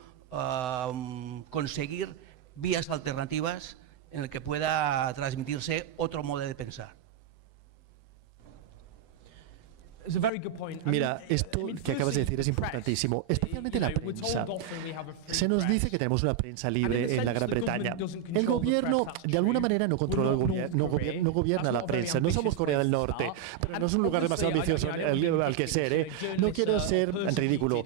conseguir vías alternativas en el que pueda transmitirse otro modo de pensar. Mira, esto que acabas de decir es importantísimo, especialmente la prensa. Se nos dice que tenemos una prensa libre en la Gran Bretaña. El gobierno, de alguna manera, no controla el gobierno, no gobierna la prensa. No somos Corea del Norte, pero no es un lugar demasiado ambicioso al que ser, ¿eh? No quiero ser ridículo.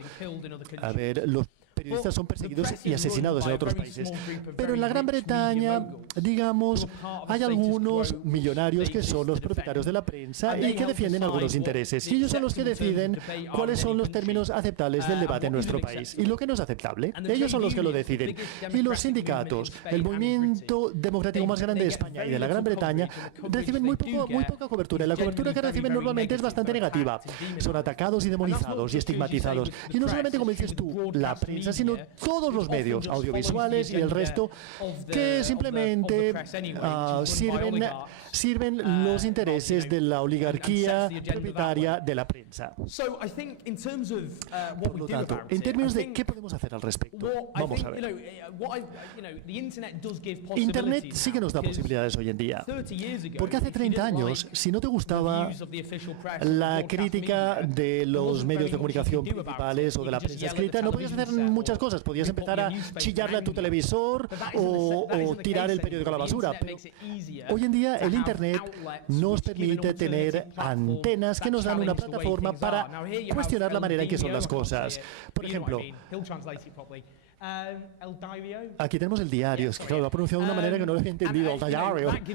A ver, los periodistas son perseguidos y asesinados en otros países. Pero en la Gran Bretaña, digamos, hay algunos millonarios que son los propietarios de la prensa y que defienden algunos intereses. Y ellos son los que deciden cuáles son los términos aceptables del debate en nuestro país y lo que no es aceptable. Ellos son los que lo deciden. Y los sindicatos, el movimiento democrático más grande de España y de la Gran Bretaña, reciben muy poca cobertura. Y la cobertura que reciben normalmente es bastante negativa. Son atacados y demonizados y estigmatizados. Y no solamente, como dices tú, la prensa, sino todos los medios audiovisuales y el resto que simplemente sirven los intereses de la oligarquía propietaria de la prensa. Por lo tanto, en términos de qué podemos hacer al respecto, vamos a ver. Internet sí que nos da posibilidades hoy en día, porque hace 30 años, si no te gustaba la crítica de los medios de comunicación principales o de la prensa escrita, no podías hacer muchas cosas. Podías empezar a chillarle a tu televisor o tirar el periódico a la basura. Pero hoy en día el Internet nos permite tener antenas que nos dan una plataforma para cuestionar la manera en que son las cosas. Por ejemplo, aquí tenemos el diario. Es que claro, lo ha pronunciado de una manera que no lo he entendido.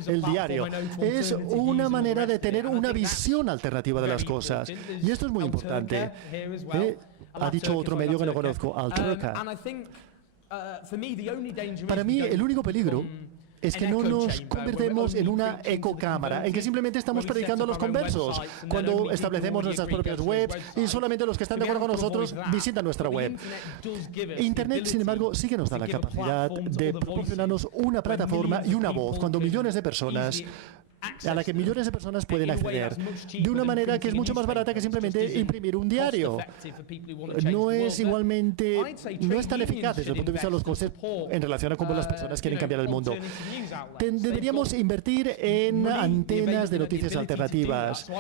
El diario. Es una manera de tener una visión alternativa de las cosas. Y esto es muy importante. Ha dicho otro medio que no conozco, Alturka. Para mí, el único peligro es que no nos convertemos en una ecocámara, en que simplemente estamos predicando a los conversos cuando establecemos nuestras propias webs y solamente los que están de acuerdo con nosotros visitan nuestra web. Internet, sin embargo, sí que nos da la capacidad de proporcionarnos una plataforma y una voz cuando millones de personas a la que millones de personas pueden acceder de una manera que es mucho más barata que simplemente imprimir un diario. No es tan eficaz desde el punto de vista de los costes en relación a cómo las personas quieren cambiar el mundo. Deberíamos invertir en antenas de noticias alternativas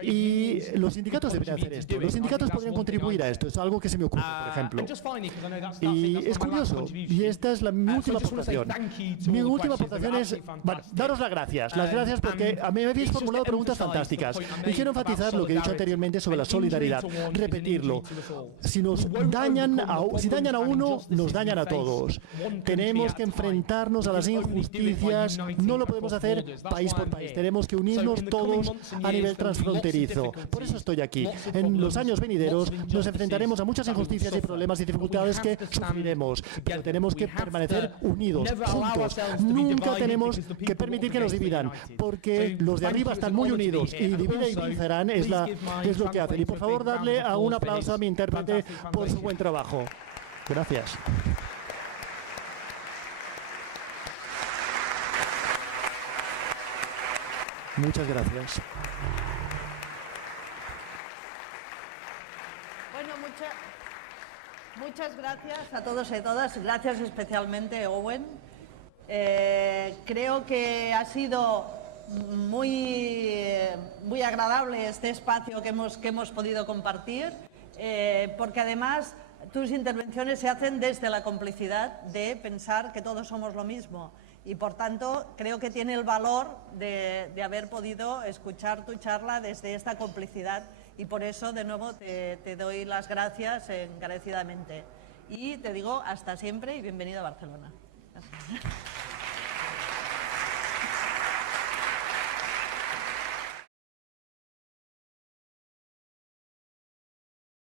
y los sindicatos deberían hacer esto. Los sindicatos podrían contribuir a esto. Es algo que se me ocurre, por ejemplo. Y es curioso, y esta es mi última aportación. Mi última aportación es, bueno, daros las gracias. Las gracias porque a mí me habéis formulado preguntas fantásticas. Y quiero enfatizar lo que he dicho anteriormente sobre la solidaridad. Repetirlo. Si dañan a uno, nos dañan a todos. Tenemos que enfrentarnos a las injusticias. No lo podemos hacer país por país. Tenemos que unirnos todos a nivel transfronterizo. Por eso estoy aquí. En los años venideros nos enfrentaremos a muchas injusticias y problemas y dificultades que sufriremos. Pero tenemos que permanecer unidos, juntos. Nunca tenemos que permitir que nos dividan, porque los de arriba están muy unidos y divide y vencerán es lo que hacen. Y por favor, darle un aplauso a mi intérprete por su buen trabajo. Gracias. Muchas gracias. Bueno, muchas gracias a todos y a todas. Gracias especialmente, Owen. Creo que ha sido muy agradable este espacio que hemos podido compartir, porque además tus intervenciones se hacen desde la complicidad de pensar que todos somos lo mismo. Y por tanto, creo que tiene el valor de haber podido escuchar tu charla desde esta complicidad. Y por eso, de nuevo, te doy las gracias encarecidamente. Y te digo hasta siempre y bienvenido a Barcelona. Gracias.